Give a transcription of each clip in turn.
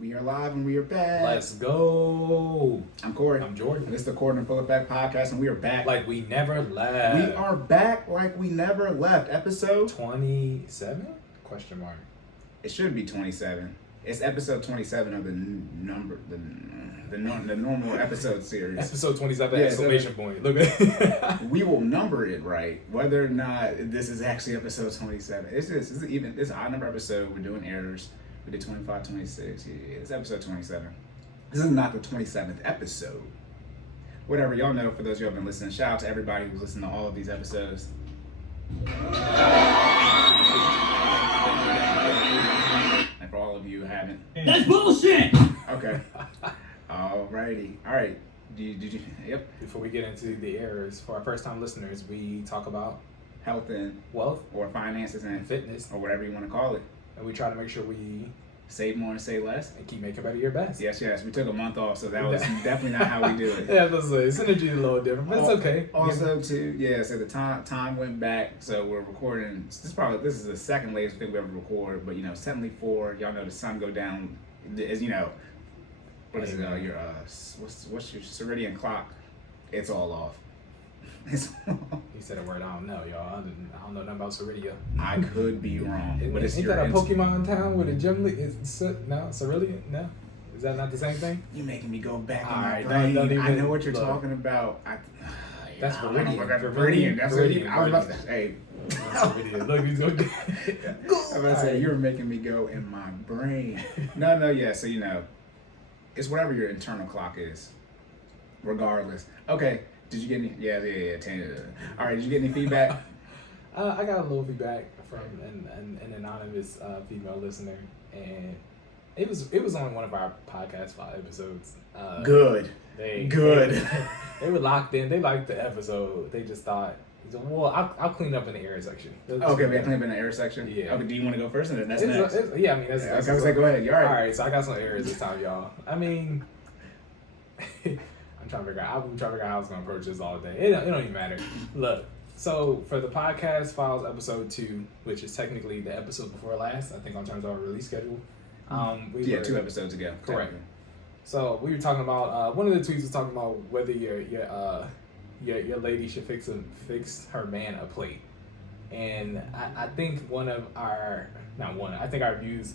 We are live and we are back. Let's go. I'm Cory. I'm Jordan. This is the Cordan Full Effect podcast, and we are back. Like we never left. We are back like we never left. Episode 27? Question mark. It should be 27. It's episode 27 of the normal episode series. Episode 27 exclamation point. Look at We will number it right, whether or not this is actually episode 27. It's an odd number episode. We're doing errors. We did 25, 26. Yeah, it's episode 27. This is not the 27th episode. Whatever, y'all know, for those of you who have been listening, shout out to everybody who's listened to all of these episodes. And for all of you who haven't. That's bullshit! Okay. Alrighty. Alright. Did you? Yep. Before we get into the errors, for our first time listeners, we talk about Health and wealth or finances and fitness, or whatever you want to call it. and we try to make sure we Save more and say less. and keep making better your best. Yes. We took a month off, so that was definitely not how we do it. Yeah, but synergy is a little different, but it's okay. Also, too, so the time went back. So we're recording. This is the second latest thing we ever recorded. But 7:04. Y'all know the sun go down. As you know, what is it? Your what's your circadian clock? It's all off. It's all off. He said a word I don't know, y'all. I don't know nothing about Ceridia. I could be wrong. But it's Ain't that a Pokemon town with a gym league? No, Cerulean? No? Is that not the same thing? You're making me go back in All my right, brain. don't even I know what you're look. talking about. That's Viridian. Viridian. That's what Viridian. I was about to say. Ceridia. Look, he's going I was about to say, you're making me go in my brain. No, yeah, so it's whatever your internal clock is. Regardless. Okay, did you get any? Yeah. All right, did you get any feedback? I got a little feedback from an anonymous female listener, and it was on one of our podcast 5 episodes. Good. They were locked in. They liked the episode. They just thought, well, I'll clean up in the error section. Okay, we clean up in the error section? Yeah. Okay, do you want to go first? And then that's next. That's I was going to say, go ahead. You're all right. All right, so I got some errors this time, y'all. I mean, I'm trying to figure out how I was going to approach this all day. It don't even matter. Look, so for the podcast files episode 2, which is technically the episode before last, I think on terms of our release schedule. 2 episodes ago. Correct. So we were talking about one of the tweets was talking about whether your lady should fix her man a plate, and I think our views.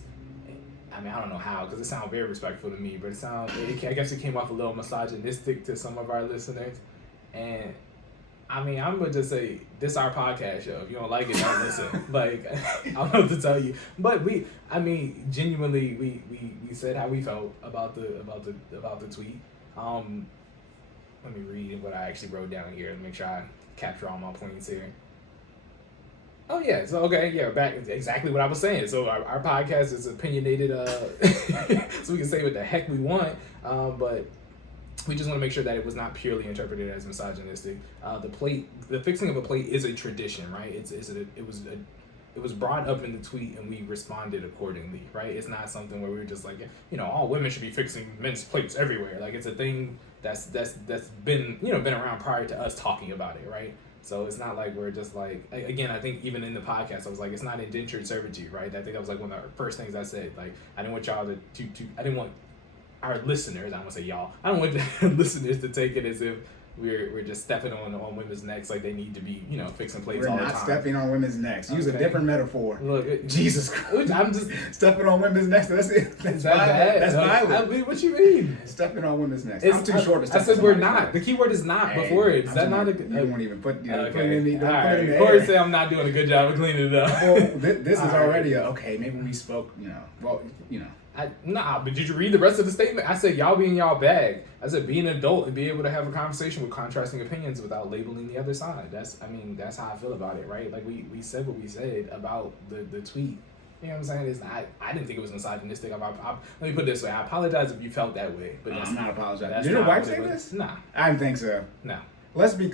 I mean, I don't know how, because it sounds very respectful to me, but I guess it came off a little misogynistic to some of our listeners. And I mean, I'm going to just say, this is our podcast show. If you don't like it, don't listen. Like, I don't know what to tell you. But genuinely, we said how we felt about the tweet. Let me read what I actually wrote down here to make sure I capture all my points here. Oh yeah, so back exactly what I was saying. So our podcast is opinionated, so we can say what the heck we want, but we just want to make sure that it was not purely interpreted as misogynistic. The fixing of a plate is a tradition, right? It was brought up in the tweet and we responded accordingly, right? It's not something where we were just like, all women should be fixing men's plates everywhere. Like, it's a thing that's been around prior to us talking about it, right? So it's not like we're just like, again, I think even in the podcast, I was like, it's not indentured servitude, right? I think that was like one of the first things I said. Like, I didn't want y'all I didn't want our listeners, I don't want to say y'all, I don't want the listeners to take it as if we're just stepping on women's necks like they need to be, fixing plates all the time. We're not stepping on women's necks. Use a different metaphor. Look, Jesus Christ. I'm just stepping on women's necks. That's it. That's bad. That's violent. I mean, what you mean? Stepping on women's necks. I'm too short to step I said we're not. The key word is not before it. Is that not a good? You won't even put. Okay. Cory said I'm not doing a good job of cleaning it up. Well, this is already okay. Maybe we spoke. But did you read the rest of the statement? I said y'all be in y'all bag. I said be an adult and be able to have a conversation with contrasting opinions without labeling the other side. That's how I feel about it, right? Like we said what we said about the tweet. You know what I'm saying? I didn't think it was misogynistic. Let me put it this way. I apologize if you felt that way. But I'm not apologizing. Did your wife say this? Nah. I didn't think so. No. Let's be.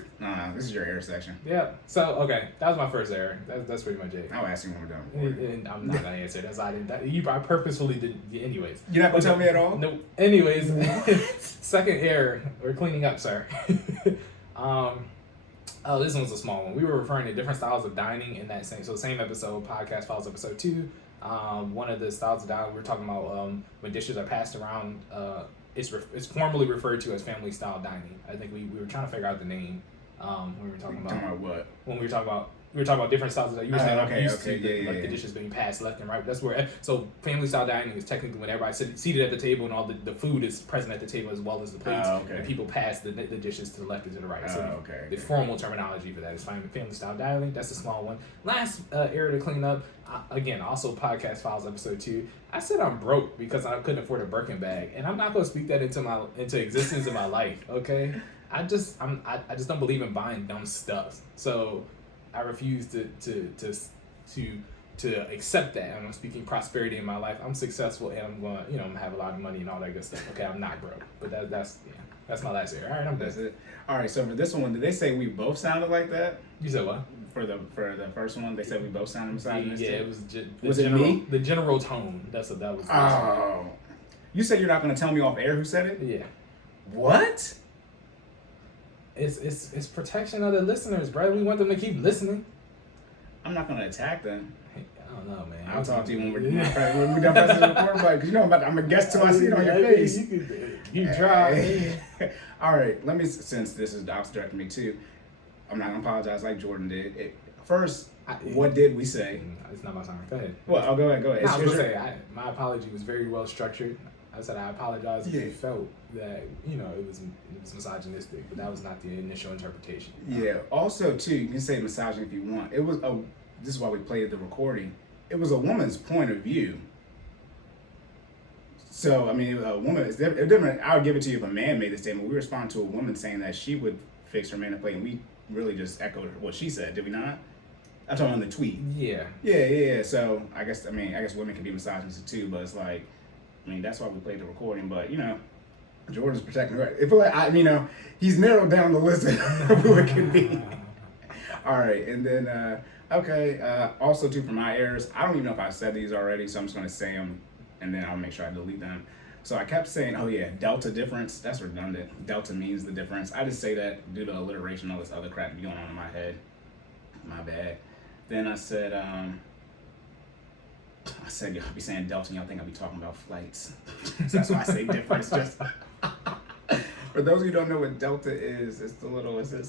This is your error section. Yeah. So okay, that was my first error. That's pretty much it. I'll ask you when we're done. And I'm not gonna answer. I purposefully did. Anyways. You're not gonna tell me at all. No. Anyways, second error. We're cleaning up, sir. This one's a small one. We were referring to different styles of dining in that same episode, podcast files episode 2. One of the styles of dining we were talking about when dishes are passed around, it's formally referred to as family style dining. I think we were trying to figure out the name when we were talking about what? When we were talking about different styles of dining. You were saying I'm used to the dishes being passed left and right. That's where so family style dining is technically when everybody's seated at the table and all the food is present at the table as well as the plates, and people pass the dishes to the left and to the right. So the formal terminology for that is family style dining. That's the small one. Last area to clean up. Again, also podcast files episode 2. I said I'm broke because I couldn't afford a Birkin bag, and I'm not going to speak that into existence in my life. Okay, I just don't believe in buying dumb stuff. So I refuse to accept that. And I'm speaking prosperity in my life. I'm successful, and I'm going I'm gonna have a lot of money and all that good stuff. Okay, I'm not broke, but that's my last area. All right, that's it. All right, so for this one, did they say we both sounded like that? You said what? For the first one, they said we both sounded misogynistic. Yeah, it was. Was it me? The general tone. That was. Oh, you said you're not going to tell me off air who said it? Yeah. What? It's protection of the listeners, bro. We want them to keep listening. I'm not going to attack them. I don't know, man. I'll talk to you when we're done pressing the record button, because I'm a guest till I see it on your face. You try. All right, let me, since this is Doc's directing me too, I'm not going to apologize like Jordan did. First, what did we say? It's not my time. Go ahead. Well, I'll go ahead. No, I was going to say, my apology was very well structured. I said I apologize if you felt that, it was misogynistic, but that was not the initial interpretation. Yeah. Also, too, you can say misogyny if you want. It was this is why we played the recording. It was a woman's point of view. So, I mean, a woman is different. I would give it to you if a man made the statement. We respond to a woman saying that she would fix her man a plate, and we really just echoed what she said, did we not? I'm talking on the tweet. Yeah. Yeah. So, I guess women can be misogynistic too, but it's like, that's why we played the recording. But, Jordan's protecting her. If he's narrowed down the list of who it could be. All right, and then, also, too, for my errors, I don't even know if I said these already, so I'm just going to say them, and then I'll make sure I delete them. So I kept saying, delta difference. That's redundant. Delta means the difference. I just say that due to alliteration, all this other crap going on in my head. My bad. Then I said, y'all be saying delta, and y'all think I'll be talking about flights. So that's why I say difference. Just for those of you who don't know what delta is, it's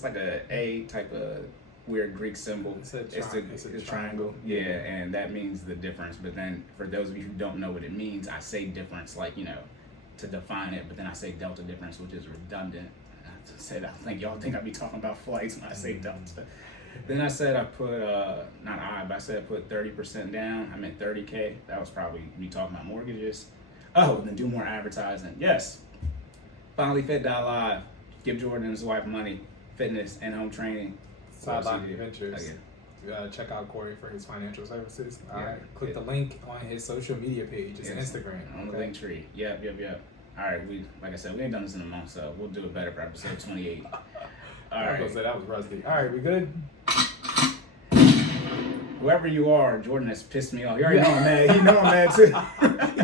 like a type of weird Greek symbol. It's a triangle. Yeah, and that means the difference. But then for those of you who don't know what it means, I say difference to define it, but then I say delta difference, which is redundant. I said I think y'all think I'll be talking about flights when I say delta. Then I said I put I said I put 30% down. I meant 30K. That was probably me talking about mortgages. Oh, then do more advertising. Yes. FinallyFit.live. Give Jordan and his wife money, fitness, and home training. Sideline Ventures. Check out Cory for his financial services. All right. Click the link on his social media page. It's Instagram. On the link tree. Yep. All right. Like I said, we ain't done this in a month, so we'll do it better for episode 28. All right. I was gonna say that was rusty. All right, we good? Whoever you are, Jordan has pissed me off. You already know I'm mad. You know I'm mad too. He's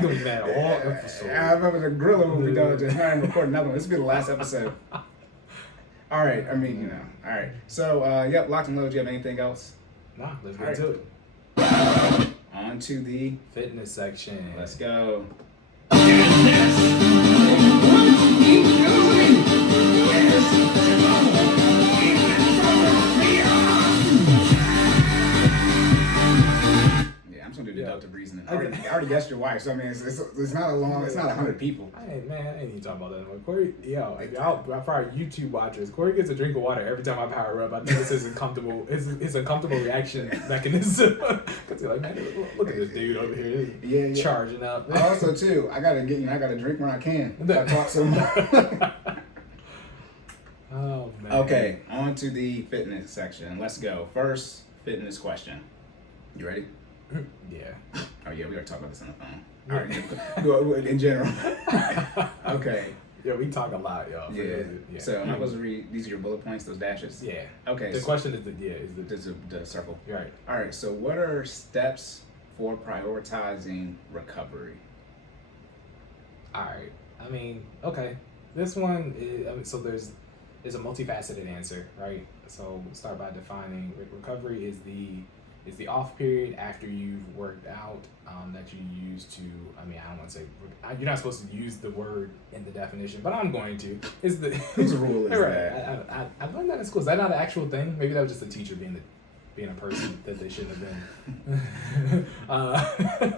gonna be mad all episode. I remember the gorilla when we done just not even recording another one. This will be the last episode. All right. All right. So, locked and loaded. Do you have anything else? Nah, let's get to it. On to the fitness section. Let's go. Delta reasoning. I already guessed your wife, so I mean, it's not a long, it's not 100 people. I ain't even talking about that anymore. Cory, for our YouTube watchers, Cory gets a drink of water every time I power up. I think it's his uncomfortable, it's a comfortable reaction mechanism. Because you're like, man, look at this dude over here, charging up. Also, too, I gotta drink when I can. I talk so much. Oh man. Okay, on to the fitness section. Let's go. First fitness question. You ready? Yeah. Oh yeah, we gotta talk about this on the phone. All right. In general. Okay. Yeah, we talk a lot, y'all. Yeah. So am I supposed to read? These are your bullet points, those dashes. Yeah. Okay. The question is the circle. You're right. All right. So what are steps for prioritizing recovery? All right. I mean, okay. This one is, it's a multifaceted answer, right? So we'll start by defining recovery is the is the off period after you've worked out that you use to, I mean, I don't want to say, you're not supposed to use the word in the definition, but I'm going to. Is the Whose rule is right. that? I learned that in school. Is that not an actual thing? Maybe that was just a teacher being a person that they shouldn't have been.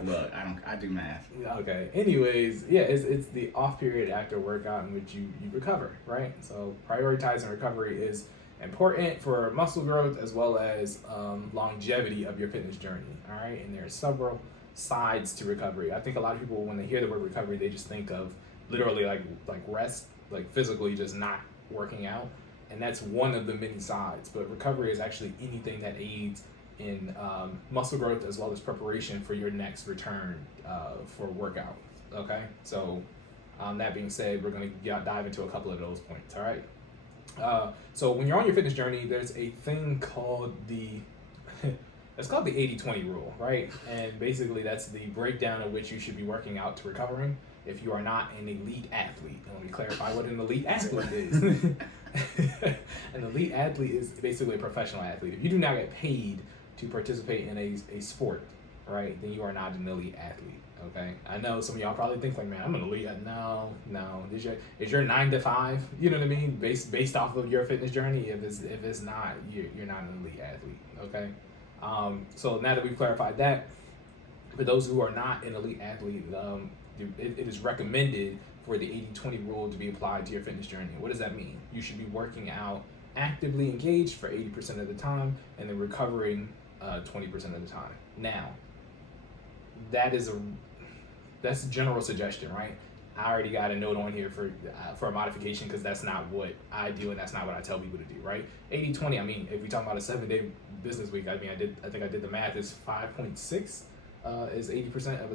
Look, I do math. Okay. Anyways, yeah, it's the off period after workout in which you recover, right? So prioritizing recovery is important for muscle growth as well as longevity of your fitness journey. All right, and there are several sides to recovery. I think a lot of people, when they hear the word recovery, they just think of literally like rest, like physically just not working out. And that's one of the many sides. But recovery is actually anything that aids in muscle growth as well as preparation for your next return for workout. Okay, so that being said, we're going to dive into a couple of those points. All right. So when you're on your fitness journey, there's a thing called it's called the 80-20 rule, right? And basically that's the breakdown of which you should be working out to recovering if you are not an elite athlete. And let me clarify what an elite athlete is. An elite athlete is basically a professional athlete. If you do not get paid to participate in a sport, right, then you are not an elite athlete. Okay, I know some of y'all probably think like, man, I'm an elite. No. Is your 9 to 5? You know what I mean? Based off of your fitness journey. If it's not, you're not an elite athlete. Okay. So now that we've clarified that, for those who are not an elite athlete, it is recommended for the 80-20 rule to be applied to your fitness journey. What does that mean? You should be working out actively engaged for 80% of the time and then recovering 20% of the time. Now, that's a general suggestion, right? I already got a note on here for a modification because that's not what I do and that's not what I tell people to do, right? 80-20, I mean, if we talk about a 7-day business week, I think I did the math, is 5.6 is 80% of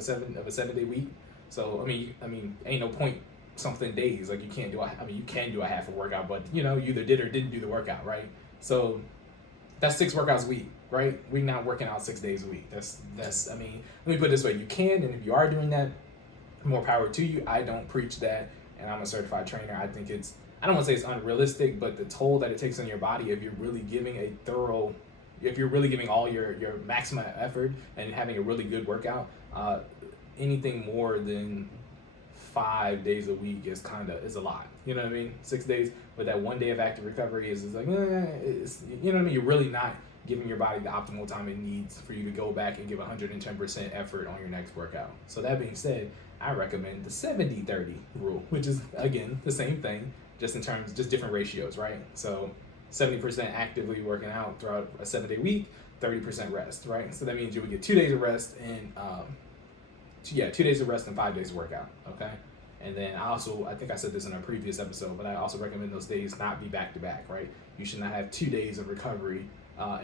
a 7-day week. So I mean, ain't no point something days, like you can do a half a workout, but you either did or didn't do the workout, right? So that's 6 workouts a week, right? We're not working out 6 days a week. That's I mean, let me put it this way, you can, and if you are doing that, more power to you. I don't preach that, and I'm a certified trainer. I think I don't want to say it's unrealistic, but the toll that it takes on your body, if you're really giving all your maximum effort and having a really good workout, anything more than 5 days a week is a lot. You know what I mean? 6 days, but that 1 day of active recovery is like, it's, you know what I mean? You're really not giving your body the optimal time it needs for you to go back and give 110% effort on your next workout. So that being said, I recommend the 70-30 rule, which is, again, the same thing, just different ratios, right? So 70% actively working out throughout a 7-day week, 30% rest, right? So that means you would get 2 days of rest and 2 days of rest and 5 days of workout, okay? And then I think I said this in a previous episode, but I also recommend those days not be back-to-back, right? You should not have 2 days of recovery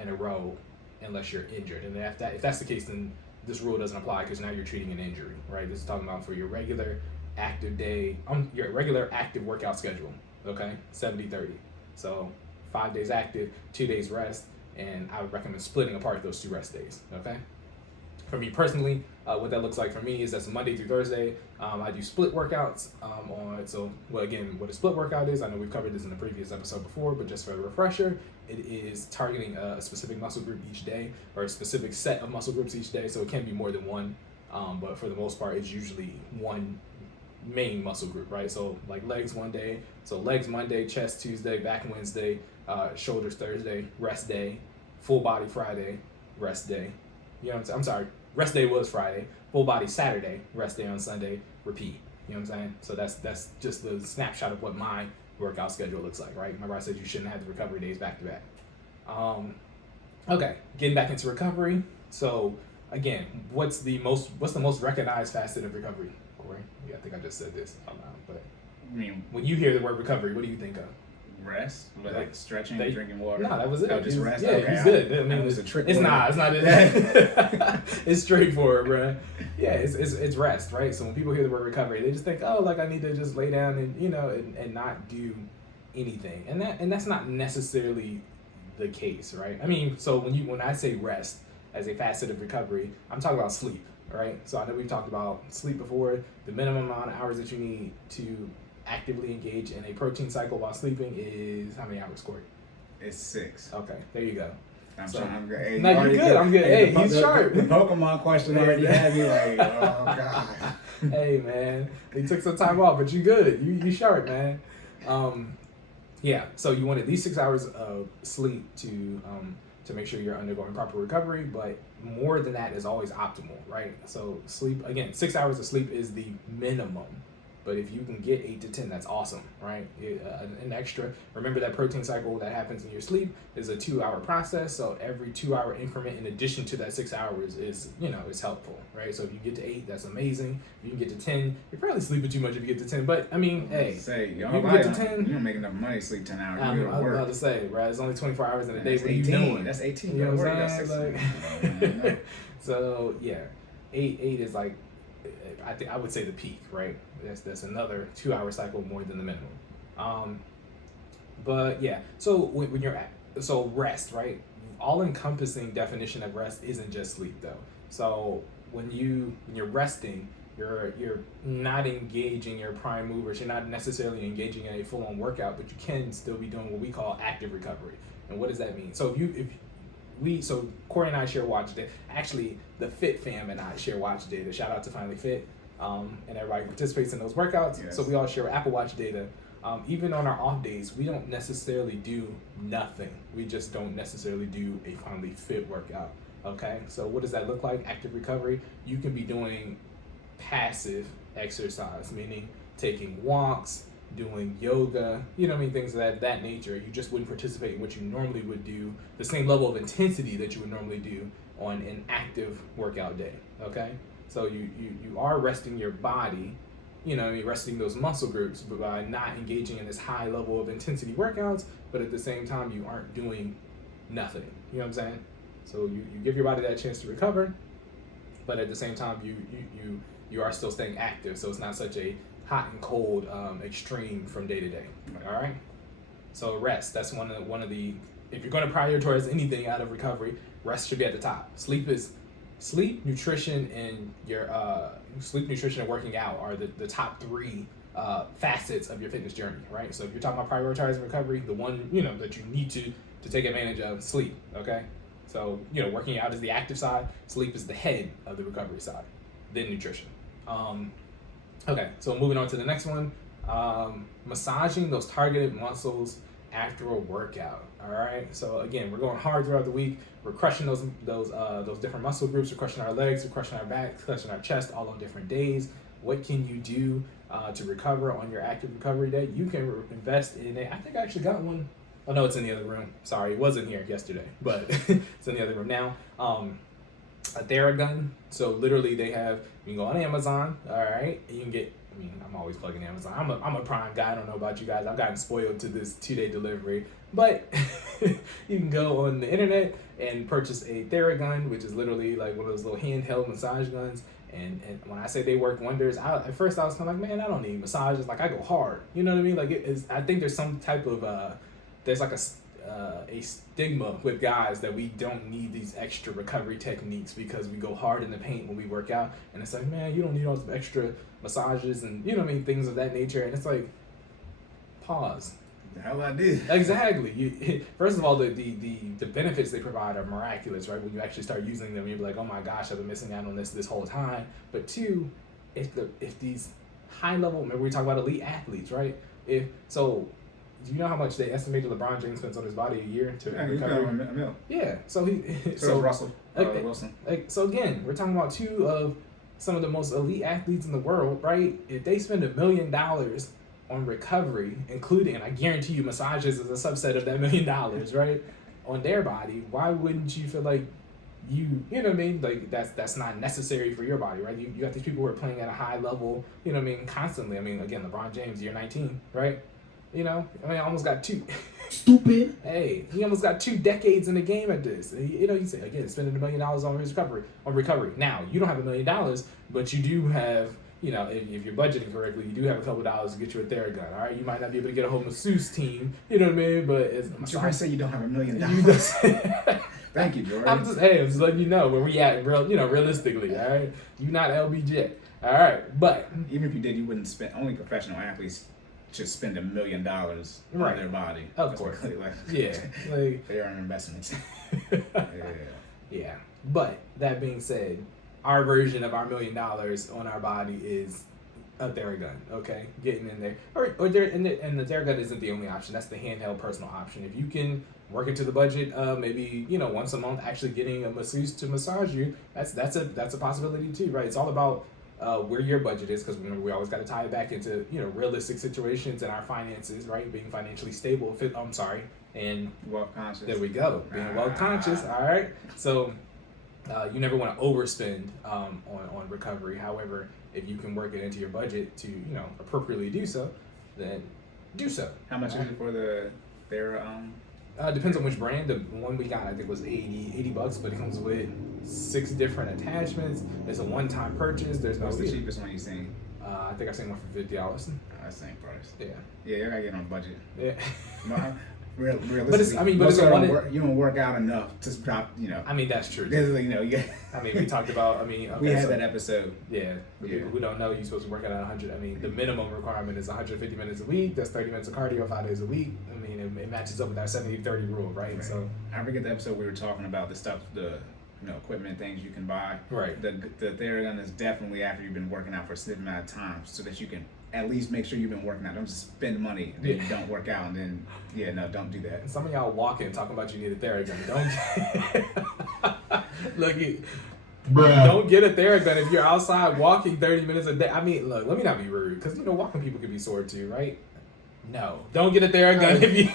in a row unless you're injured. And if that's the case, then this rule doesn't apply because now you're treating an injury, right? This is talking about for your regular active day, your regular active workout schedule, okay? 70-30. So 5 days active, 2 days rest, and I would recommend splitting apart those 2 rest days, okay? For me personally, what that looks like for me is that's Monday through Thursday. I do split workouts what a split workout is, I know we've covered this in the previous episode before, but just for a refresher, it is targeting a specific muscle group each day or a specific set of muscle groups each day, so it can be more than one, but for the most part, it's usually one main muscle group, right? So like legs one day, so legs Monday, chest Tuesday, back Wednesday, shoulders Thursday, rest day, full body Friday, rest day. You know what I'm saying? I'm sorry, rest day was Friday, full body Saturday, rest day on Sunday, repeat. You know what I'm saying? So that's just the snapshot of what my workout schedule looks like, right? Remember I said you shouldn't have the recovery days back to back. Okay, getting back into recovery. So again, what's the most recognized facet of recovery, Corey? Yeah, I think I just said this out loud, but I mean, when you hear the word recovery, what do you think of? Rest, but like stretching, drinking water. No, that was it. Oh, just rest. Yeah, okay, he's good. I mean, that was a trick. It's not. It's straightforward, bro. Yeah, it's rest, right? So when people hear the word recovery, they just think, oh, like I need to just lay down and not do anything, and that's not necessarily the case, right? I mean, so when I say rest as a facet of recovery, I'm talking about sleep, right? So I know we've talked about sleep before. The minimum amount of hours that you need to actively engage in a protein cycle while sleeping is how many hours, Corey? It's 6. Okay, there you go. I'm good. Hey, no, you're good. I'm good. Hey, he's sharp. The Pokemon question already had me like, oh god. Hey man, he took some time off, but you good. You sharp, man. Yeah. So you want at least 6 hours of sleep to make sure you're undergoing proper recovery, but more than that is always optimal, right? So sleep, again, 6 hours of sleep is the minimum. But if you can get 8 to 10, that's awesome, right? An extra, remember that protein cycle that happens in your sleep is a 2-hour process. So every 2-hour increment in addition to that 6 hours is helpful, right? So if you get to 8, that's amazing. If you can get to 10, you're probably sleeping too much if you get to 10. But I mean, hey, you can get to 10. You don't make enough money to sleep 10 hours. I was about to say, right? It's only 24 hours in a day. What are you doing? That's 18. You know what I'm saying? Like, so yeah, 8 is like, I think I would say the peak, right? That's another 2-hour cycle more than the minimum. But yeah, so when you're rest, right? All-encompassing definition of rest isn't just sleep though. So when you're resting, you're not engaging your prime movers. You're not necessarily engaging in a full-on workout, but you can still be doing what we call active recovery. And what does that mean? So so Cory and I share watch data. Actually, the Fit fam and I share watch data. Shout out to FinallyFit and everybody who participates in those workouts. Yes. So we all share Apple Watch data. Even on our off days, we don't necessarily do nothing. We just don't necessarily do a FinallyFit workout. Okay, so what does that look like? Active recovery. You can be doing passive exercise, meaning taking walks, doing yoga, things of that nature. You just wouldn't participate in what you normally would do, the same level of intensity that you would normally do on an active workout day, okay? So you are resting your body, resting those muscle groups, but by not engaging in this high level of intensity workouts, but at the same time, you aren't doing nothing, you know what I'm saying? So you give your body that chance to recover, but at the same time, you are still staying active, so it's not such a hot and cold extreme from day to day. All right. So rest. That's one of the. If you're going to prioritize anything out of recovery, rest should be at the top. Sleep, nutrition, and your nutrition, and working out are the top 3 facets of your fitness journey. Right. So if you're talking about prioritizing recovery, the one that you need to take advantage of, sleep. Okay. So working out is the active side. Sleep is the head of the recovery side. Then nutrition. Okay, so moving on to the next one, massaging those targeted muscles after a workout. All right, so again, we're going hard throughout the week. We're crushing those different muscle groups. We're crushing our legs, we're crushing our back, crushing our chest, all on different days. What can you do to recover on your active recovery day? You can invest in I think I actually got one. Oh no, it's in the other room. Sorry, it wasn't here yesterday, but it's in the other room now. A Theragun. So literally you can go on Amazon, all right, and you can get, I'm always plugging Amazon. I'm a Prime guy. I don't know about you guys. I've gotten spoiled to this 2-day delivery, but you can go on the internet and purchase a Theragun, which is literally like one of those little handheld massage guns. And when I say they work wonders, at first I was kind of like, man, I don't need massages. Like I go hard, you know what I mean? Like I think there's some type of there's like a stigma with guys that we don't need these extra recovery techniques because we go hard in the paint when we work out, and it's like, man, you don't need all those extra massages and things of that nature. And it's like, pause. The hell I did. Exactly. First of all, the benefits they provide are miraculous, right? When you actually start using them, you'll be like, oh my gosh, I've been missing out on this whole time. But 2, if these high level, remember we talk about elite athletes, right? Do you know how much they estimated LeBron James spends on his body a year to recover? Yeah, so Russell Wilson. So again, we're talking about 2 of some of the most elite athletes in the world, right? If they spend $1 million on recovery, including, and I guarantee you, massages is a subset of that $1 million, right, on their body, why wouldn't you feel like you know what I mean? Like that's not necessary for your body, right? You got these people who are playing at a high level, you know what I mean, constantly. I mean, again, LeBron James, year 19, right? Almost got 2. Stupid. Hey, he almost got 2 decades in the game at this. You say, again, spending $1 million on his recovery. Now, you don't have $1 million, but you do have, if you're budgeting correctly, you do have a couple dollars to get you a Theragun. All right, you might not be able to get a whole masseuse team. You know what I mean? But it's. You say you don't have $1 million. Thank you, George. I'm just letting you know where we at, realistically. All right, you're not LBJ. All right, but even if you did, you wouldn't spend. Only professional athletes should spend $1 million on Right. their body. Of course. Like, Yeah. Like, they are investments. Yeah. But that being said, our version of our $1 million on our body is a Theragun, okay? Getting in there. And the Theragun isn't the only option. That's the handheld personal option. If you can work into the budget, maybe, once a month actually getting a masseuse to massage you, that's a possibility too, right? It's all about where your budget is, because we always got to tie it back into, realistic situations and our finances, right? Being financially stable, and well conscious. there we go. Being well conscious, all right? So you never want to overspend on recovery. However, if you can work it into your budget to, appropriately do so, then do so. How much is it for their depends on which brand. The one we got, I think, was $80, but it comes with 6 different attachments. It's a one-time purchase. There's what's the cheapest one you seen? I think I seen one for $50. That's the same price. Yeah. Yeah, you gotta get on a budget. Yeah. Realistically, but it's you don't work out enough to stop. I mean, that's true. Yeah. I mean, we talked about. Okay, we had that episode. Yeah. For people who don't know, you're supposed to work out at 100. I mean, the minimum requirement is 150 minutes a week. That's 30 minutes of cardio 5 days a week. I mean, it matches up with that 70-30 rule, right? So I forget the episode we were talking about the stuff, the equipment things you can buy. Right. The Theragun is definitely after you've been working out for a certain amount of time, so that you can at least make sure you've been working out. Don't just spend money and then you don't work out, and then don't do that. Some of y'all walking talking about you need a Theragun. Don't get a Theragun if you're outside walking 30 minutes a day. I mean, look, let me not be rude, because walking people can be sore too, right? No, don't get a Theragun if you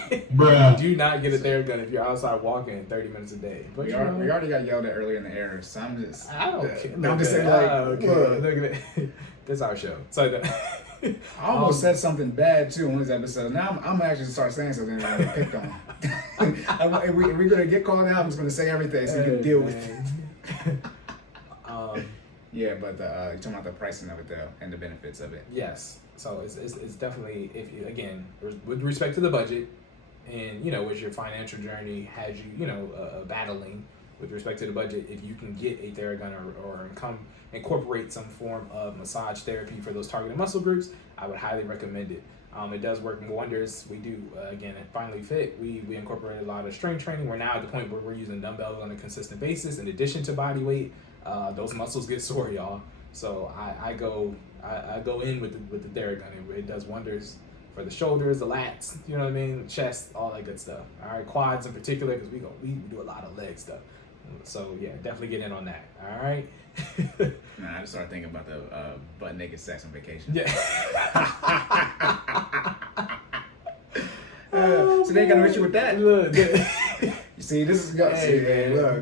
do not get a Theragun if you're outside walking 30 minutes a day. But we already got yelled at earlier in the air, so I'm just. I don't care. I'm just saying, like, look at it. This is our show. So I almost said something bad too on this episode. Now I'm actually start saying something that I picked on. If we're gonna get called out, I'm just gonna say everything so you can deal with it. Yeah, but you're talking about the pricing of it though, and the benefits of it. Yes. So it's definitely, with respect to the budget, and as your financial journey has you battling with respect to the budget, if you can get a Theragun or incorporate some form of massage therapy for those targeted muscle groups, I would highly recommend it. It does work wonders. We do, again, at FinallyFit, we incorporate a lot of strength training. We're now at the point where we're using dumbbells on a consistent basis. In addition to body weight, those muscles get sore, y'all. So I go in with the Theragun. It does wonders for the shoulders, the lats, chest, all that good stuff. All right, quads in particular, because we do a lot of leg stuff. So yeah, definitely get in on that. All right. I just started thinking about the butt naked sex on vacation. Yeah. So they ain't got no issue with that. Look, you see, this is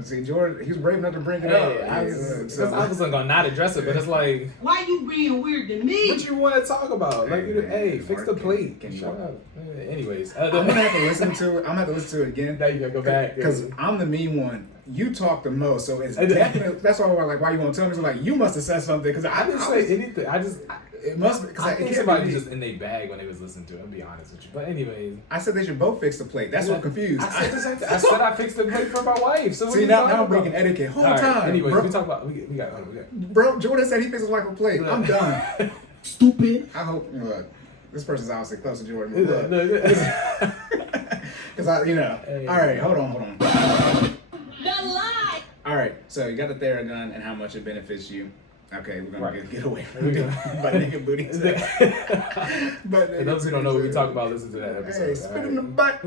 see, Jordan, he was brave enough to bring it up. I wasn't gonna not address it, but it's like, why you being weird to me? What you want to talk about? Fix the plate. Can you shut up? Anyways, I'm gonna have to listen to it. I'm gonna have to listen to it again. Now you gotta go back because I'm the mean one. You talk the most, so it's definitely. That's why we're like, why you want to tell me? So like, you must have said something because I didn't say anything. It must be. I think somebody was just in their bag when they was listening to it. I'll be honest with you. But anyways, I said they should both fix the plate. That's why I'm confused. I said the same thing. I said I fixed the plate for my wife. So see, now I'm breaking etiquette. Whole time. Anyways, bro. we talk about we got. Bro, Jordan said he fixes like a plate. I'm done. Stupid. I hope. Look, this person's obviously close to Jordan. Because Hey, all right, hold on. The lie. All right, so you got the Theragun and how much it benefits you. Okay, we're gonna get away from butt naked booty. But for those who don't know what we talk about, listen to that episode. Hey, spit in the butt.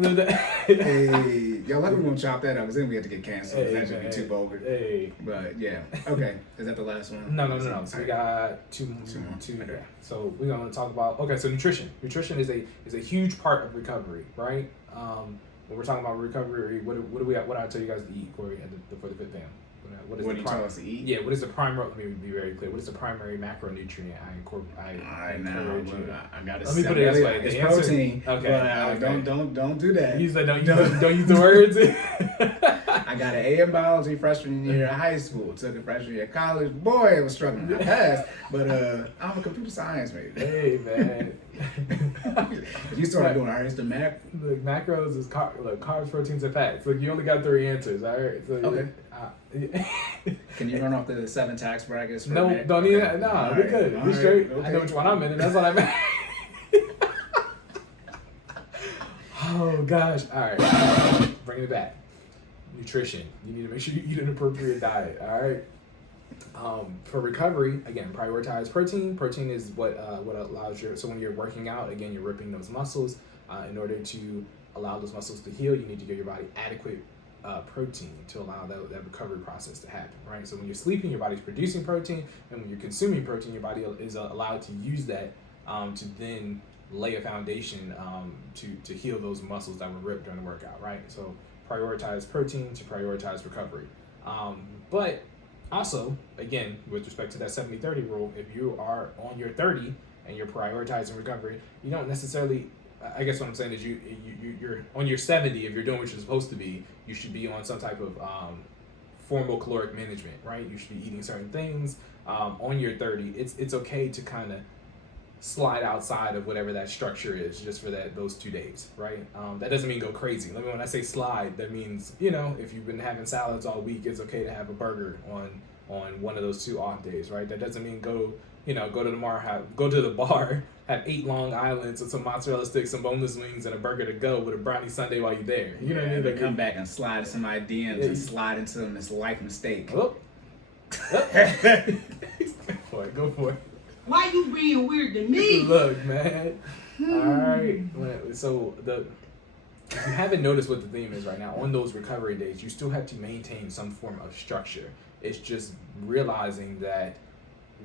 Hey, y'all lucky we gonna chop that up because then we had to get canceled. That should be too vulgar. Hey. But yeah, okay. Is that the last one? No. So we got two more. Okay. So we're gonna talk about so nutrition. Nutrition is a huge part of recovery, right? When we're talking about recovery, what do we? What I tell you guys to eat, Cory, for the Fit Fam? What do you tell us to eat? Yeah, what is the primary? Let me be very clear. What is the primary macronutrient I encourage you? I gotta. Let me put it this way: it's protein. Okay. But don't do that. You said don't use the words. I got an A in biology freshman year of high school. Took a freshman year of college. Boy, I was struggling. I passed, but I'm a computer science major. Hey man. You started doing it's the macros is carbs, proteins, and fats. Look, you only got 3 answers. All right. So, okay. Can you run off the 7 tax brackets? No, don't need that. No, we're good. We're straight. Okay. I know which one I'm in, and that's what I meant. Oh gosh. All right. Bringing it back. Nutrition. You need to make sure you eat an appropriate diet. All right. For recovery, again, prioritize protein. Protein is what allows your. So when you're working out, again, you're ripping those muscles. In order to allow those muscles to heal, you need to give your body adequate protein to allow that recovery process to happen, right? So when you're sleeping, your body's producing protein, and when you're consuming protein, your body is allowed to use that to then lay a foundation to heal those muscles that were ripped during the workout, right? So prioritize protein to prioritize recovery. But also, again, with respect to that 70-30 rule, if you are on your 30 and you're prioritizing recovery, you don't necessarily, I guess what I'm saying is you're on your 70, if you're doing what you're supposed to be, you should be on some type of formal caloric management, right? You should be eating certain things. On your 30, it's okay to kind of slide outside of whatever that structure is just for those 2 days, right? That doesn't mean go crazy. When I say slide, that means, if you've been having salads all week, it's okay to have a burger on one of those 2 off days, right? That doesn't mean go to the bar, have 8 Long Islands with some mozzarella sticks, some boneless wings, and a burger to go with a brownie sundae while you're there. You know what I mean? They come back and slide into my DMs and slide into them. It's life mistake. Oh. Go for it. Why you being weird to me? Look, man. All right. So if you haven't noticed what the theme is right now, on those recovery days, you still have to maintain some form of structure. It's just realizing that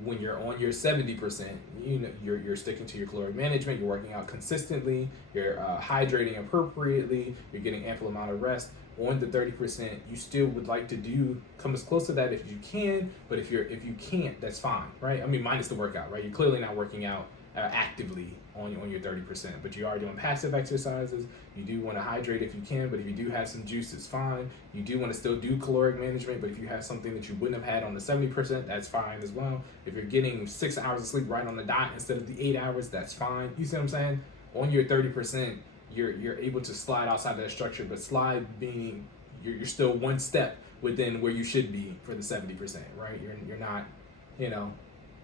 when you're on your 70%, you're sticking to your caloric management, you're working out consistently, you're hydrating appropriately, you're getting ample amount of rest. On the 30%, you still would like to come as close to that if you can, but if you can't, that's fine, right? Minus the workout, right? You're clearly not working out actively on your 30%, but you are doing passive exercises. You do want to hydrate if you can, but if you do have some juice, it's fine. You do want to still do caloric management, but if you have something that you wouldn't have had on the 70%, that's fine as well. If you're getting 6 hours of sleep right on the dot instead of the 8 hours, that's fine. You see what I'm saying? On your 30%, you're able to slide outside of that structure, but slide being you're still one step within where you should be for the 70%, right? You're not,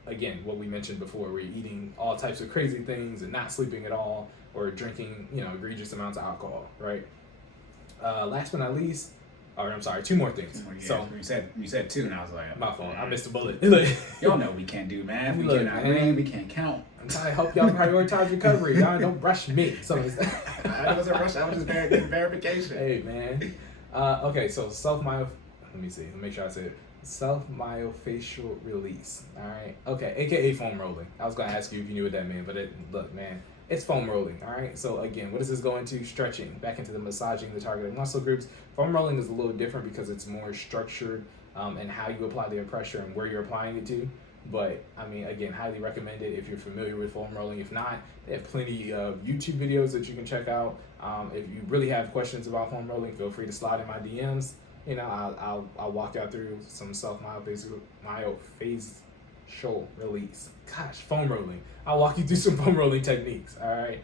again, what we mentioned before, where you're eating all types of crazy things and not sleeping at all, or drinking, egregious amounts of alcohol, right? Last but not least, or I'm sorry, 2 more things. So you said 2, and I was like, my fault. I missed a bullet. Y'all know we can't do math. We cannot read. We can't count. I'm trying to help y'all prioritize recovery. Y'all don't rush me. So I wasn't rushing. I was just getting verification. Hey, man. Okay, so let me see. Let me make sure I said it. Self-myofascial release. All right. Okay, aka foam rolling. I was gonna ask you if you knew what that meant, but look, man, it's foam rolling. All right. So again, what does this go into? Stretching, back into the massaging the targeted muscle groups. Foam rolling is a little different because it's more structured in how you apply the pressure and where you're applying it to. But again, highly recommended if you're familiar with foam rolling. If not, they have plenty of YouTube videos that you can check out. If you really have questions about foam rolling, feel free to slide in my DMs. I'll walk y'all through some myofascial release. Gosh, foam rolling. I'll walk you through some foam rolling techniques. All right.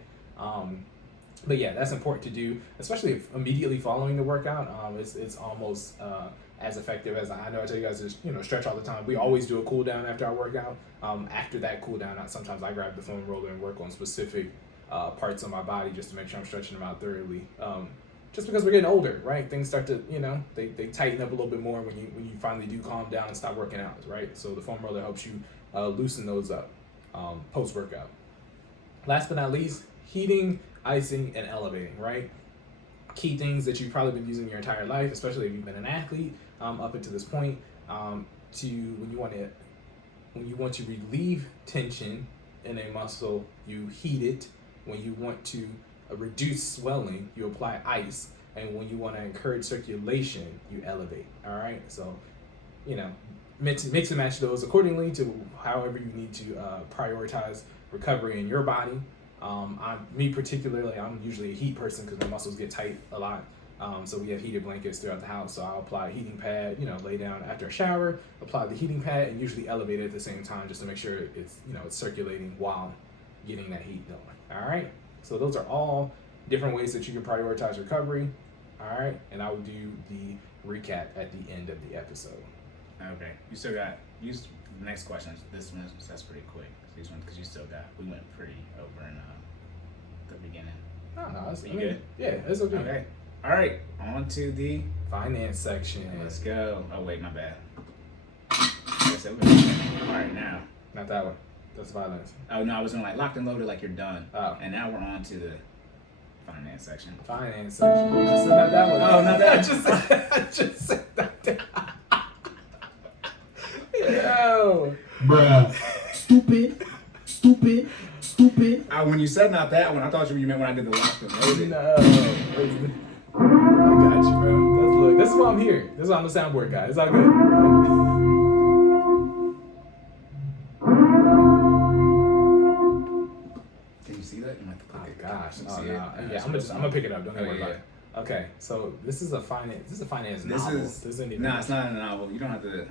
But yeah, that's important to do, especially if immediately following the workout. It's almost as effective as I know. I tell you guys to stretch all the time. We always do a cool down after our workout. After that cool down, sometimes I grab the foam roller and work on specific parts of my body just to make sure I'm stretching them out thoroughly. Just because we're getting older, right? Things start to, they tighten up a little bit more when you finally do calm down and stop working out, right? So the foam roller helps you loosen those up post-workout. Last but not least, heating, icing, and elevating, right? Key things that you've probably been using your entire life, especially if you've been an athlete up until this point, when you want to relieve tension in a muscle, you heat it. When you want to reduce swelling, you apply ice, and when you want to encourage circulation, you elevate. All right, so mix and match those accordingly to however you need to prioritize recovery in your body. Me particularly, I'm usually a heat person because my muscles get tight a lot. So we have heated blankets throughout the house. So I'll apply a heating pad, lay down after a shower, apply the heating pad, and usually elevate it at the same time just to make sure it's circulating while getting that heat going. All right. So those are all different ways that you can prioritize recovery. All right. And I will do the recap at the end of the episode. Okay. You still got, the next question, this one, that's pretty quick. These ones, because we went pretty over in the beginning. No, it's You good? Yeah, it's okay. Okay. All right. On to the Finance section. Let's go. Oh wait, my bad. Yes, it was. All right, now. Not that one. That's violence. Oh no, I was in like locked and loaded, like you're done. Oh. And now we're on to the finance section. Finance section. I said not that one. Oh, not that. I just said that. Yo. Bruh. Stupid. When you said not that one, I thought you meant when I did the locked and loaded. No. I got you, bro. This is why I'm here. This is why I'm the soundboard guy. It's all good. Can you see that? You might have to click it. Gosh. Can you Oh, see no. it? Yeah, I'm gonna pick it up. Don't Oh, worry yeah. about it. Okay, so this is a finance This novel. is This isn't even. no, it's not a novel. You don't have to.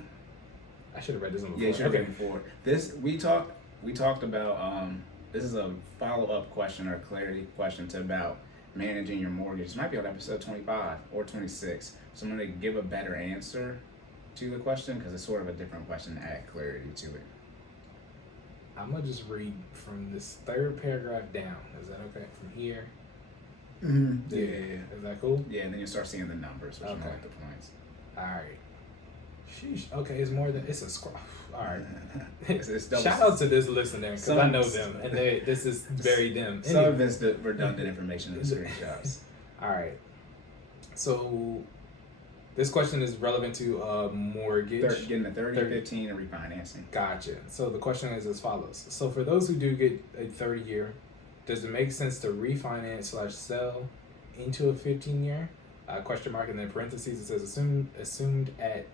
I should have read this one before. Yeah, you should have read it before. This we talked about. This is a follow-up question or a clarity question to about managing your mortgage. It might be on episode 25 or 26. So I'm going to give a better answer to the question because it's sort of a different question to add clarity to it. I'm gonna just read from this third paragraph down. Is that okay? From here. Mm-hmm. Yeah. Is that cool? Yeah, and then you start seeing the numbers, which are Okay. like the points. All right. Sheesh. Okay, it's more than it's a scroll. All right. It's double- Shout out to this listener because I know Some- them and this is very them. Some of it's the redundant information in the screenshots. All right. So this question is relevant to mortgage. Getting a 30, 30. 15, and refinancing. Gotcha. So the question is as follows. So for those who do get a 30-year, does it make sense to refinance/sell into a 15-year? Question mark, and then parentheses it says assumed at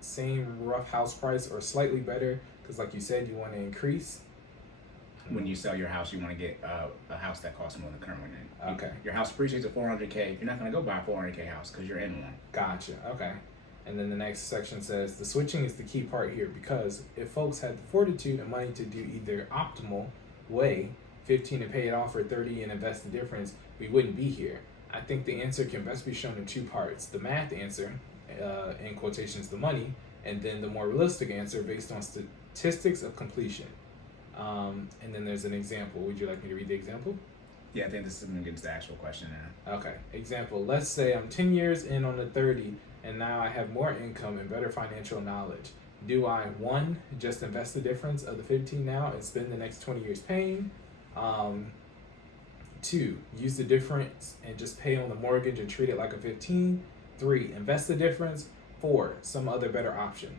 same rough house price or slightly better, because like you said, you want to increase. When you sell your house, you want to get a house that costs more than the current one. Okay. Your house appreciates at $400K. You're not going to go buy a $400K house because you're in one. Gotcha. Okay. And then the next section says the switching is the key part here, because if folks had the fortitude and money to do either optimal way, 15 and pay it off, or 30 and invest the difference, we wouldn't be here. I think the answer can best be shown in two parts: the math answer, in quotations, the money, and then the more realistic answer based on statistics of completion. And then there's an example. Would you like me to read the example? Yeah, I think this is going to get to the actual question now. Okay. Example. Let's say I'm 10 years in on the 30 and now I have more income and better financial knowledge. Do I, 1, just invest the difference of the 15 now and spend the next 20 years paying? 2, use the difference and just pay on the mortgage and treat it like a 15? 3, invest the difference? 4, some other better option?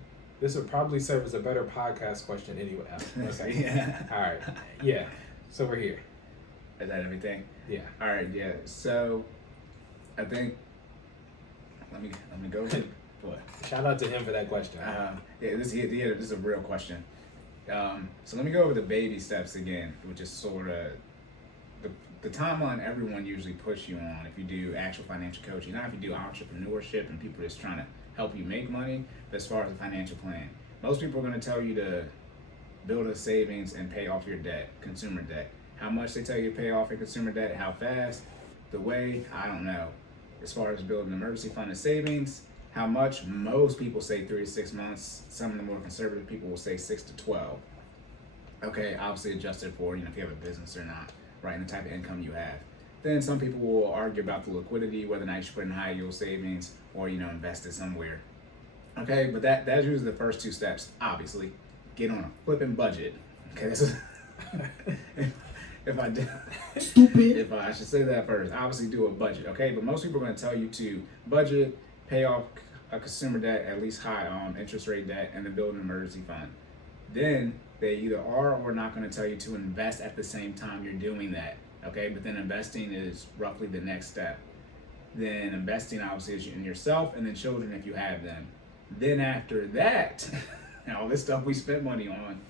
This would probably serve as a better podcast question anyway. Okay. Yeah. All right. Yeah. So we're here. Is that everything? Yeah. All right, yeah. So I think let me go to what? Shout out to him for that question. This is a real question. So let me go over the baby steps again, which is sort of the timeline everyone usually puts you on if you do actual financial coaching, not if you do entrepreneurship and people just trying to help you make money, but as far as a financial plan. Most people are going to tell you to build a savings and pay off your debt, consumer debt. How much they tell you to pay off your consumer debt, how fast, the way, I don't know. As far as building an emergency fund and savings, how much? Most people say 3 to 6 months. Some of the more conservative people will say 6 to 12. Okay, obviously adjusted for, if you have a business or not, right, and the type of income you have. Then some people will argue about the liquidity, whether or not you should put in high yield savings or, invest it somewhere. Okay, but that's usually the first 2 steps. Obviously, get on a flipping budget. Okay, this is if I should say that first, obviously do a budget, okay? But most people are going to tell you to budget, pay off a consumer debt, at least high interest rate debt, and then build an emergency fund. Then they either are or not going to tell you to invest at the same time you're doing that, okay? But then investing is roughly the next step. Then investing obviously is in yourself and then children if you have them. Then after that, all this stuff we spent money on,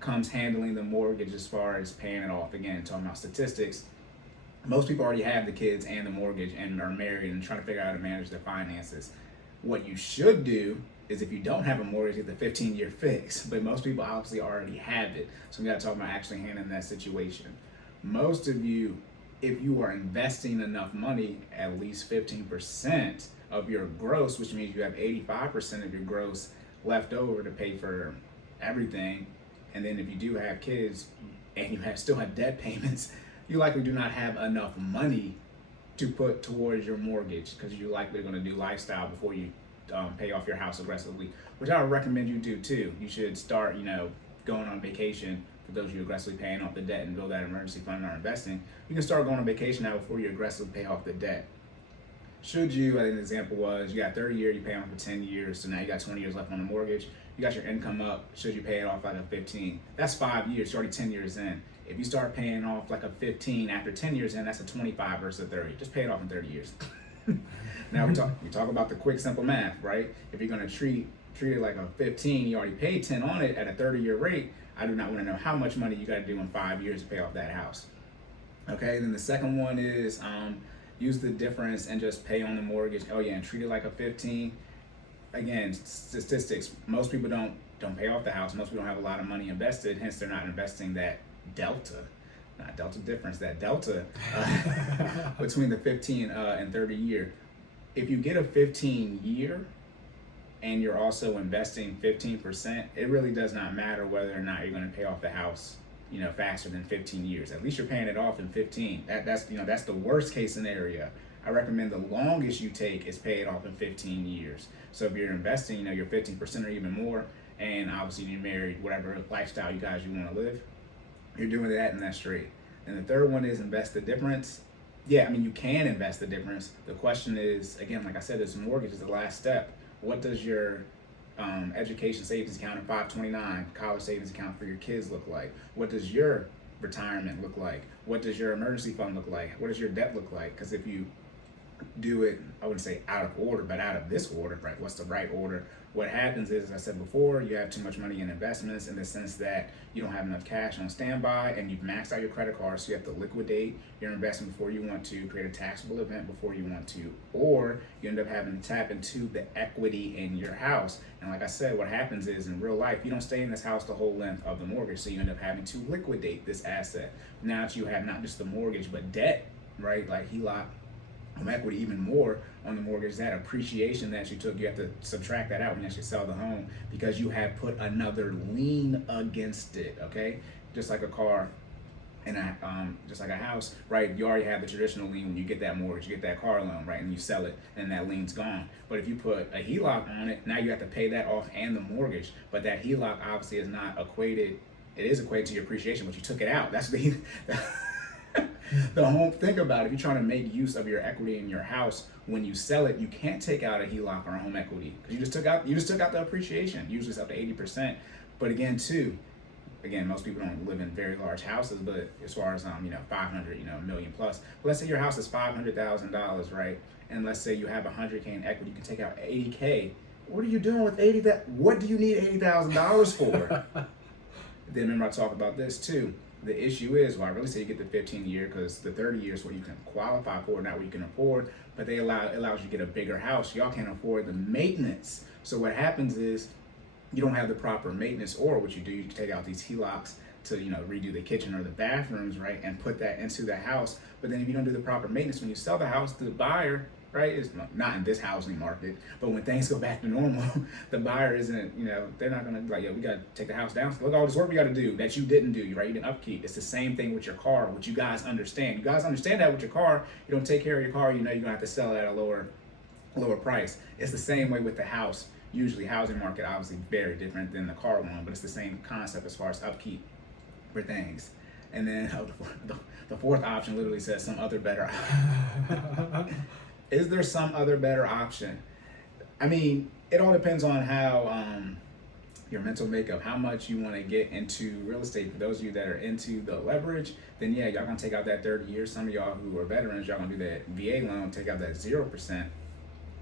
comes handling the mortgage as far as paying it off. Again, talking about statistics, most people already have the kids and the mortgage and are married and trying to figure out how to manage their finances. What you should do is if you don't have a mortgage, get the 15-year fix, but most people obviously already have it. So we got to talk about actually handling that situation. Most of you, if you are investing enough money, at least 15% of your gross, which means you have 85% of your gross left over to pay for everything. And then if you do have kids and you still have debt payments, you likely do not have enough money to put towards your mortgage because you likely going to do lifestyle before you pay off your house aggressively, which I would recommend you do too. You should start, going on vacation. For those of you aggressively paying off the debt and build that emergency fund or investing, you can start going on vacation now before you aggressively pay off the debt. Should you, I think the example was, you got 30 years, you pay off for 10 years, so now you got 20 years left on the mortgage. You got your income up, should you pay it off like a 15? That's 5 years, you're already 10 years in. If you start paying off like a 15 after 10 years in, that's a 25 versus a 30. Just pay it off in 30 years. Now we talk about the quick, simple math, right? If you're gonna treat it like a 15, you already paid 10 on it at a 30-year rate, I do not wanna know how much money you gotta do in 5 years to pay off that house. Okay, and then the second one is use the difference and just pay on the mortgage. Oh yeah, and treat it like a 15. Again, statistics, most people don't pay off the house. Most people don't have a lot of money invested, hence they're not investing that delta between the 15 and 30 year. If you get a 15 year and you're also investing 15%, it really does not matter whether or not you're going to pay off the house, faster than 15 years. At least you're paying it off in 15. That's the worst case scenario. I recommend the longest you take is pay it off in 15 years. So if you're investing, you're 15% or even more, and obviously you're married, whatever lifestyle you want to live, you're doing that and that's straight. And the third one is invest the difference. Yeah, you can invest the difference. The question is, again, like I said, this mortgage is the last step. What does your education savings account in 529, college savings account for your kids look like? What does your retirement look like? What does your emergency fund look like? What does your debt look like? Because if you do it, I wouldn't say out of order, but out of this order, right? What's the right order? What happens is, as I said before, you have too much money in investments in the sense that you don't have enough cash on standby and you've maxed out your credit card, so you have to liquidate your investment before you want to, create a taxable event before you want to, or you end up having to tap into the equity in your house. And like I said, what happens is, in real life, you don't stay in this house the whole length of the mortgage, so you end up having to liquidate this asset. Now that you have not just the mortgage, but debt, right? Like HELOC, home equity, even more on the mortgage, that appreciation that you took, you have to subtract that out when you actually sell the home because you have put another lien against it, okay? Just like a car and just like a house, right? You already have the traditional lien when you get that mortgage, you get that car loan, right? And you sell it and that lien's gone. But if you put a HELOC on it, now you have to pay that off and the mortgage. But that HELOC obviously is not equated, it is equated to your appreciation, but you took it out. That's the the home. Think about it. If you're trying to make use of your equity in your house, when you sell it, you can't take out a HELOC or a home equity because you just took out the appreciation. Usually it's up to 80%. But again, most people don't live in very large houses, but as far as 500, a million plus. But let's say your house is $500,000, right? And let's say you have 100K in equity, you can take out 80K. What are you doing with 80? What do you need $80,000 for? Then remember I talked about this too. The issue is, I really say you get the 15 year because the 30 years is what you can qualify for, not what you can afford. But it allows you to get a bigger house. Y'all can't afford the maintenance. So what happens is you don't have the proper maintenance, or what you do, you take out these HELOCs to redo the kitchen or the bathrooms, right, and put that into the house. But then if you don't do the proper maintenance when you sell the house, the buyer, right, is not in this housing market, but when things go back to normal, the buyer isn't, they're not gonna be like, we gotta take the house down. So look at all this work we gotta do that you didn't do, right? You didn't upkeep. It's the same thing with your car, which you guys understand. You guys understand that with your car, you don't take care of your car, you're gonna have to sell it at a lower price. It's the same way with the house. Usually housing market obviously very different than the car loan, but it's the same concept as far as upkeep for things. And then the fourth option literally says some other better Is there some other better option? It all depends on how your mental makeup, how much you want to get into real estate. For those of you that are into the leverage, then yeah, y'all gonna take out that 30 years. Some of y'all who are veterans, y'all gonna do that VA loan, take out that 0%,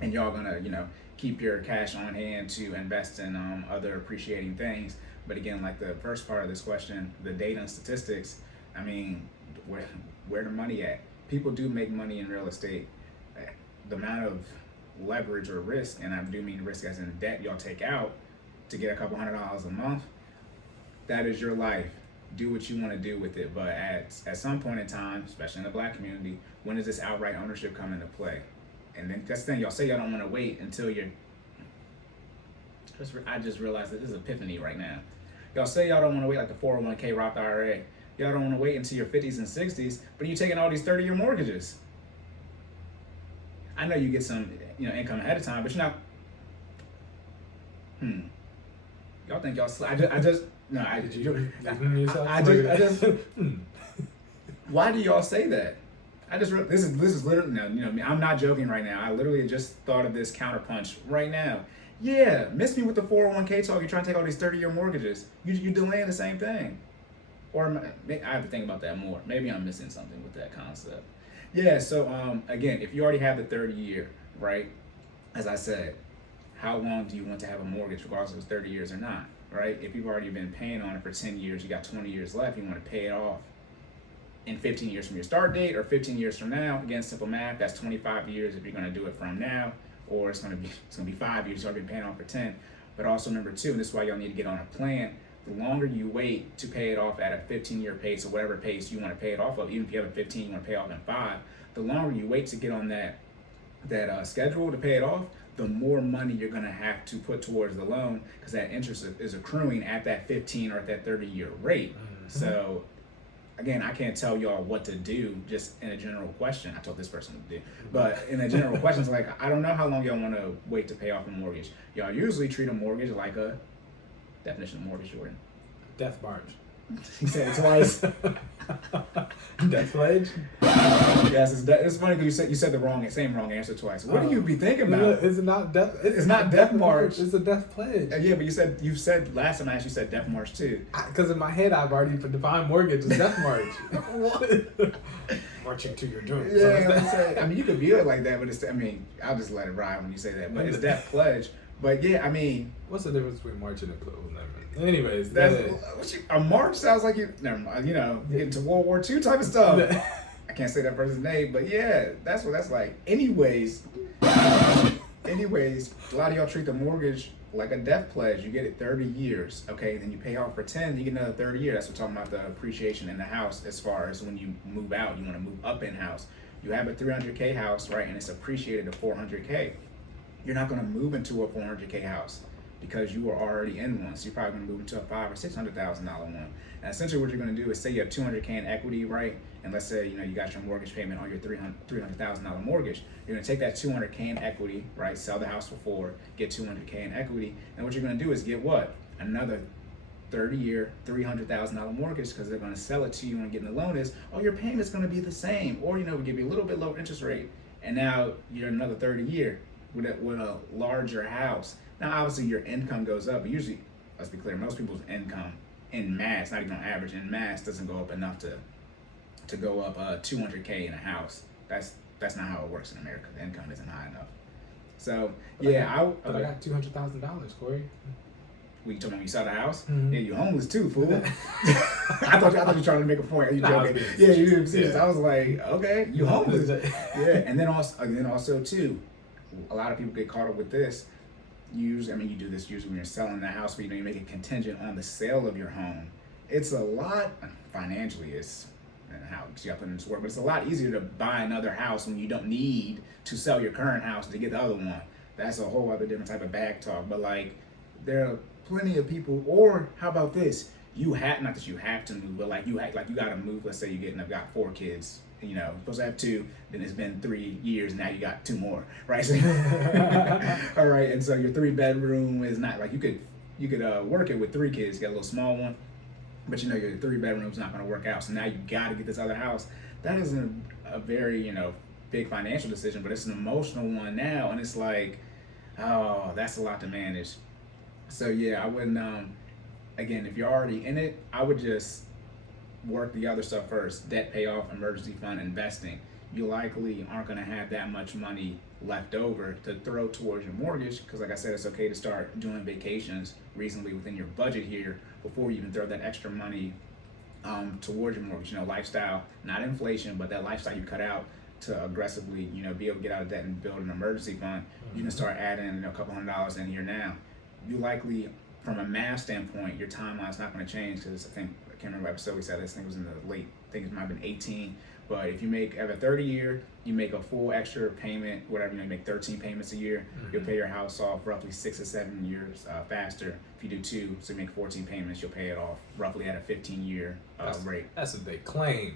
and y'all gonna keep your cash on hand to invest in other appreciating things. But again, like the first part of this question, the data and statistics, where the money at? People do make money in real estate. The amount of leverage or risk, and I do mean risk as in debt y'all take out to get a couple $100 a month, that is your life. Do what you want to do with it. But at some point in time, especially in the Black community, when does this outright ownership come into play? And then that's the thing, y'all say y'all don't want to wait until I just realized that this is epiphany right now. Y'all say y'all don't want to wait like the 401k Roth IRA. y'all don't want to wait until your 50s and 60s, but you're taking all these 30-year mortgages. I know you get some, income ahead of time, but you're not. Y'all think y'all? Why do y'all say that? This is literally no. I'm not joking right now. I literally just thought of this counterpunch right now. Yeah, miss me with the 401k talk. You're trying to take all these 30-year mortgages. You're delaying the same thing. Or I have to think about that more. Maybe I'm missing something with that concept. Yeah. So again, if you already have the 30-year, right? As I said, how long do you want to have a mortgage, regardless if it's 30 years or not, right? If you've already been paying on it for 10 years, you got 20 years left. You want to pay it off in 15 years from your start date, or 15 years from now. Again, simple math. That's 25 years if you're going to do it from now, or it's going to be 5 years. You've already been paying off for 10. But also number two, and this is why y'all need to get on a plan. The longer you wait to pay it off at a 15-year pace, or whatever pace you want to pay it off of, even if you have a 15, you want to pay it off in 5. The longer you wait to get on that schedule to pay it off, the more money you're going to have to put towards the loan, because that interest is accruing at that 15 or at that 30-year rate. Mm-hmm. So again, I can't tell y'all what to do just in a general question. I told this person what to do. But in a general question, it's like, I don't know how long y'all want to wait to pay off a mortgage. Y'all usually treat a mortgage like a definition of mortgage, Jordan. Death march. He said it twice. Death pledge? Yes, it's funny because you said the same wrong answer twice. What do you be thinking about? Is it not death? It's not death march. It's a death pledge. Yeah, but you said last time I asked you said death march too. Because in my head I've already defined mortgage as death march. What? Marching to your doom. Yeah, I mean you could view it like that, but I'll just let it ride when you say that. But it's death pledge. But yeah, what's the difference between marching and close? Anyways, a march sounds like never mind. Getting to World War II type of stuff. I can't say that person's name, but yeah, that's what that's like. Anyways, a lot of y'all treat the mortgage like a death pledge. You get it 30 years, okay? Then you pay off for 10, you get another 30 years. That's what we're talking about, the appreciation in the house. As far as when you move out, you want to move up in house. You have a 300K house, right? And it's appreciated to 400K. You're not going to move into a 400K house because you were already in one. So you're probably going to move into a $500,000 or $600,000 one. And essentially what you're going to do is say you have 200K in equity, right? And let's say, you got your mortgage payment on your $300,000 mortgage. You're going to take that 200K in equity, right? Sell the house for 4, get 200K in equity. And what you're going to do is get what? Another 30-year, $300,000 mortgage, because they're going to sell it to you and getting the loan is, your payment's going to be the same. Or, we give you a little bit lower interest rate. And now you're another 30-year with a larger house. Now, obviously, your income goes up, but usually, let's be clear, most people's income in mass, not even on average, in mass doesn't go up enough to go up 200K in a house. That's not how it works in America. The income isn't high enough. So, I got $200,000, Corey. We talking about when you saw the house? Mm-hmm. Yeah, you homeless too, fool. I thought you were trying to make a point. Are you joking? Yeah, you did. Yeah. I was like, okay, you homeless. Yeah, and then also too, a lot of people get caught up with this. You do this usually when you're selling the house, but you make it contingent on the sale of your home. It's a lot financially. It's how you got to put into work, but it's a lot easier to buy another house when you don't need to sell your current house to get the other one. That's a whole other different type of bag talk. But there are plenty of people. Or how about this? Not that you have to move, but you got to move. Let's say I've got 4 kids. You're supposed to have 2, then it's been 3 years, now you got 2 more, right? So, all right, and so your 3-bedroom is not you could work it with 3 kids, get a little small one, but your 3-bedroom's not going to work out. So now you got to get this other house. That isn't a very big financial decision, but it's an emotional one now, and it's that's a lot to manage. So yeah, I wouldn't. Again, if you're already in it, I would just work the other stuff first. Debt payoff, emergency fund, investing. You likely aren't going to have that much money left over to throw towards your mortgage, because like I said, it's okay to start doing vacations reasonably within your budget here before you even throw that extra money towards your mortgage. Lifestyle, not inflation, but that lifestyle you cut out to aggressively be able to get out of debt and build an emergency fund. You can start adding a couple $100s in here now. You likely from a math standpoint, your timeline's not going to change because I can't remember what episode we said this. I think it was in the late. I think it might have been 18. But if you make every 30 year, you make a full extra payment, whatever, you make 13 payments a year, you'll pay your house off roughly 6 or 7 years faster. If you do 2, so you make 14 payments, you'll pay it off roughly at a 15-year rate. That's what they claim.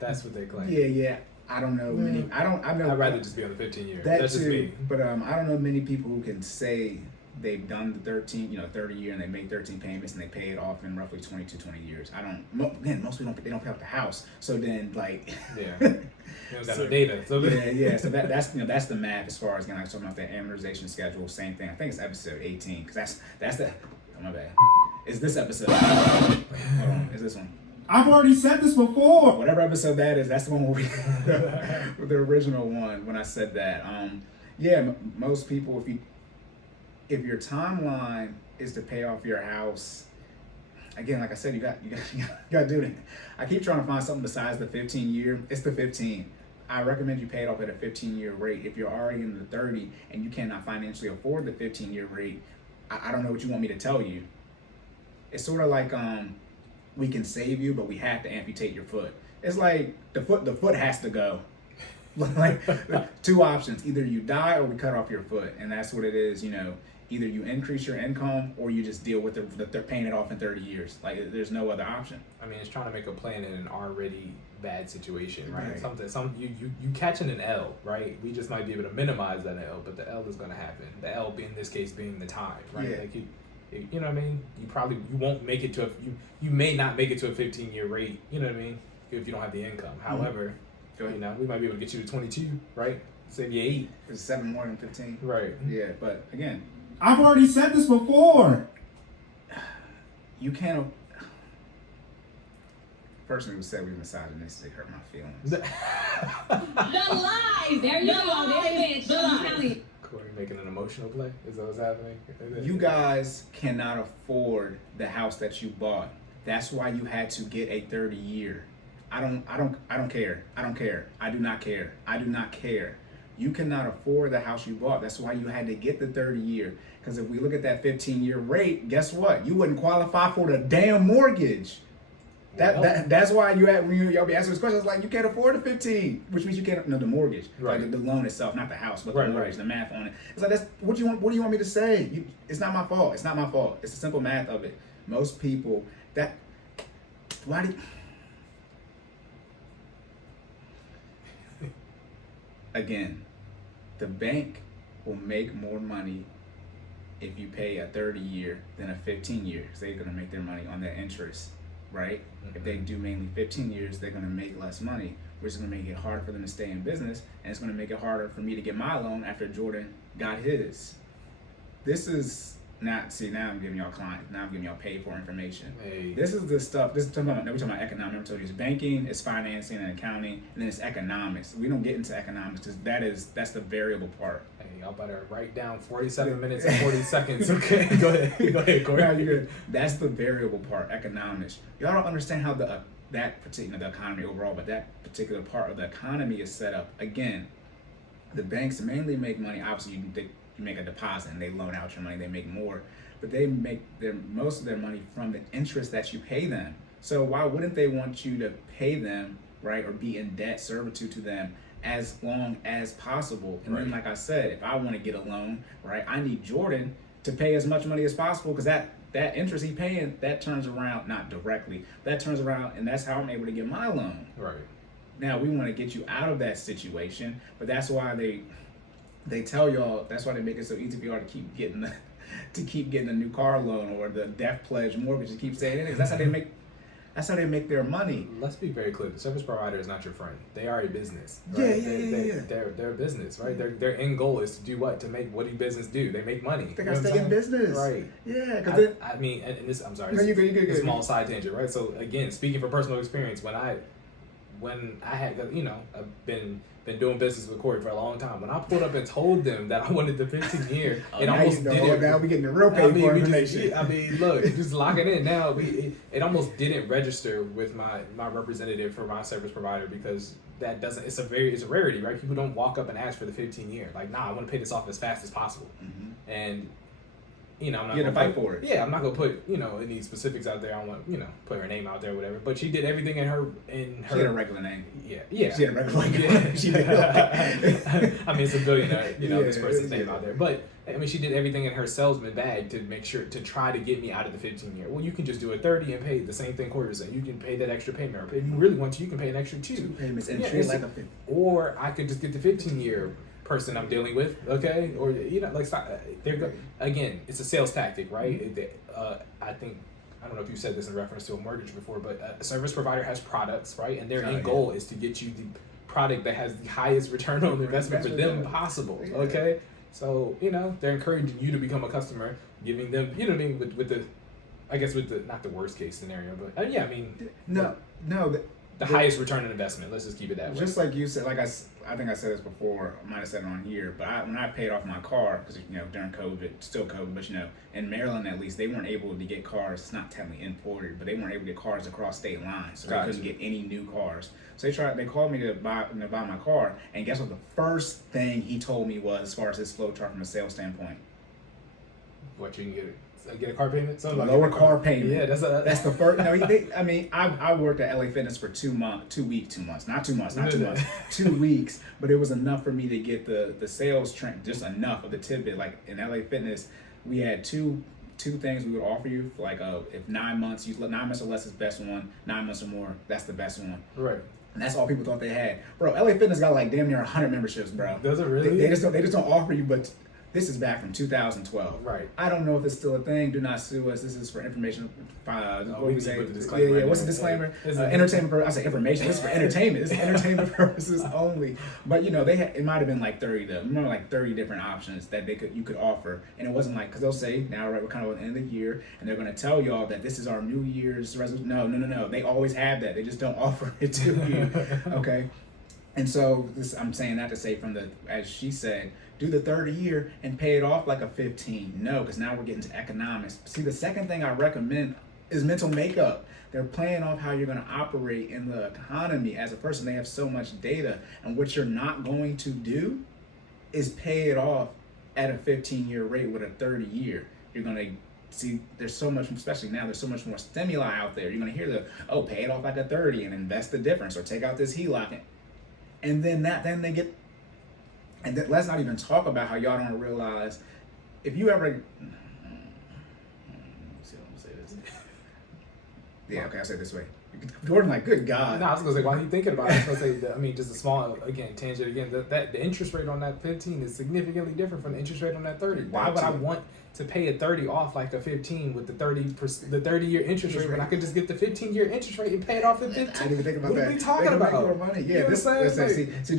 That's what they claim. Yeah. I don't know many. I know. I'd rather just be on the 15-year. That's just me. But I don't know many people who can say they've done the 30 year and they make 13 payments and they pay it off in roughly 20 years. I don't. Again, most people don't pay off the house. So then like. Yeah. You don't got no data. So yeah. So that's the math as far as like talking about the amortization schedule. Same thing. I think it's episode 18 because that's the. Oh my bad. It's this episode. Hold on. It's this one. I've already said this before. Whatever episode that is, that's the one where with the original one when I said that. Most people, if your timeline is to pay off your house, again, like I said, you got to do it. I keep trying to find something besides the 15-year. It's the 15. I recommend you pay it off at a 15-year rate. If you're already in the 30 and you cannot financially afford the 15-year rate, I don't know what you want me to tell you. It's sort of like we can save you, but we have to amputate your foot. It's like the foot has to go. Like 2 options: either you die or we cut off your foot, and that's what it is. Either you increase your income or you just deal with they're paying it off in 30 years. Like there's no other option. I mean, it's trying to make a plan in an already bad situation, right? You catching an L, right? We just might be able to minimize that L, but the L is going to happen. The L, in this case, being the time, right? Yeah. Like you know what I mean? You won't make it to you may not make it to a 15-year rate, you know what I mean? If you don't have the income. However, we might be able to get you to 22, right? Save you 8. It's 7 more than 15. Right. Yeah, but again, I've already said this before. you can't. Person who said we misogynistic hurt my feelings. The lies. There you go. There it is. Cory making an emotional play? Is that what's happening? You guys cannot afford the house that you bought. That's why you had to get a 30-year. I don't care. I don't care. I do not care. I do not care. You cannot afford the house you bought. That's why you had to get the 30-year. Because if we look at that 15-year rate, guess what? You wouldn't qualify for the damn mortgage. That's why y'all be asking this question. It's like you can't afford the 15, which means you can't. No, the mortgage, right? Like the loan itself, not the house, but the mortgage, right. The math on it. It's like that's what you want. What do you want me to say? It's not my fault. It's not my fault. It's the simple math of it. Most people again, the bank will make more money if you pay a 30-year than a 15-year. So they're gonna make their money on their interest. Right? Mm-hmm. If they do mainly 15 years, they're going to make less money, which is going to make it harder for them to stay in business, and it's going to make it harder for me to get my loan after Jordan got his. This is not, now I'm giving y'all clients, now I'm giving y'all paid for information. Hey. This is the stuff, we're talking about economics. I told you it's banking, it's financing and accounting, and then it's economics. We don't get into economics because that's the variable part. Hey, y'all better write down 47 minutes and 40 seconds, okay? Go ahead, Cory. No, you're good. That's the variable part, economics. Y'all don't understand how the economy overall, but that particular part of the economy is set up. Again, the banks mainly make money. Obviously, you make a deposit and they loan out your money. They make more, but they make most of their money from the interest that you pay them. So why wouldn't they want you to pay them, right, or be in debt servitude to them as long as possible? And then, like I said, if I want to get a loan, right, I need Jordan to pay as much money as possible because that interest he's paying, that turns around, not directly, that turns around, and that's how I'm able to get my loan. Right. Now, we want to get you out of that situation, but that's why they tell y'all, that's why they make it so easy for y'all to keep getting a new car loan or the death pledge mortgage, to keep saying it, because that's how they make their money. Let's be very clear. The service provider is not your friend. They are a business. Right? Yeah. They're a business, right? Their end goal is to do what? To make what do business do? They make money. They gotta stay in business. Right. Yeah. Because I mean, and this, I'm sorry. No, you good. A small side tangent, right? So again, speaking from personal experience, when I had, I've been doing business with Cory for a long time. When I pulled up and told them that I wanted the 15-year, it almost didn't. Now we getting the real paid for information. Look, just lock it in now. It almost didn't register with my representative for my service provider because that doesn't. It's a rarity, right? People don't walk up and ask for the 15-year. Like, nah, I want to pay this off as fast as possible. Mm-hmm. And I'm not You gonna had to fight for it. Yeah, I'm not gonna put any specifics out there. I don't want put her name out there, or whatever. But she did everything in her. She had a regular name. Yeah. She had a regular name. Yeah. She did. I mean, it's a billionaire, this person's name yeah. out there. But I mean, she did everything in her salesman bag to make sure to try to get me out of the 15-year. Well, you can just do a 30 and pay the same thing Cory was saying. You can pay that extra payment, or if you really want to, you can pay an extra two payments and treat like a 50. Or I could just get the 15-year person I'm dealing with, okay? Or stop. Again, it's a sales tactic, right? I think. I don't know if you said this in reference to a mortgage before, but a service provider has products, right? And their end goal is to get you the product that has the highest return on investment for them possible, okay? So, they're encouraging you to become a customer, giving them, with the, I guess with the, not the worst case scenario, but the highest return on investment. Let's just keep it that way. Just like you said, I think I said this before, I might have said it on here, but when I paid off my car, because, during COVID, still COVID, but, in Maryland at least, they weren't able to get cars, it's not technically imported, but they weren't able to get cars across state lines, so they couldn't get any new cars. So they called me to buy my car, and guess what the first thing he told me was, as far as his flow chart from a sales standpoint? What, you can get a car payment? Lower car payment. Yeah, that's the first. No, I worked at LA Fitness for 2 months, 2 weeks, 2 months, not 2 months, 2 weeks, but it was enough for me to get the sales train, just enough of the tidbit. Like in LA Fitness, we had two things we would offer you for if 9 months, 9 months or less is the best one, 9 months or more, that's the best one. Right. And that's all people thought they had. Bro, LA Fitness got damn near 100 memberships, bro. Does it really? They just don't offer you, but this is back from 2012. Right. I don't know if it's still a thing. Do not sue us. This is for information. What we we say? put the disclaimer Yeah. What's the disclaimer? Entertainment. I say information. This is for entertainment. This is entertainment purposes only. But they had, it might have been 30 different options that you could offer, and it wasn't because they'll say now we're kind of at the end of the year, and they're going to tell y'all that this is our New Year's resolution. No. They always have that. They just don't offer it to you. Okay. And so I'm saying that to say as she said, do the 30-year and pay it off like a 15. No, because now we're getting to economics. See, the second thing I recommend is mental makeup. They're playing off how you're going to operate in the economy as a person. They have so much data, and what you're not going to do is pay it off at a 15-year rate with a 30-year. You're going to see there's so much, especially now, there's so much more stimuli out there. You're going to hear pay it off like a 30 and invest the difference, or take out this HELOC. And then they get, and let's not even talk about how y'all don't realize, if you ever, say this. Yeah, okay, I'll say it this way. Jordan, good God. No, I was gonna say, while you thinking about it, I was gonna say, just a small tangent again. That the interest rate on that 15 is significantly different from the interest rate on that 30. Why would I want to pay a 30 off like a 15 with the 30-year interest rate when I could just get the 15-year interest rate and pay it off at 15? I didn't even think about what that. What are we talking about? More money. Yeah, see,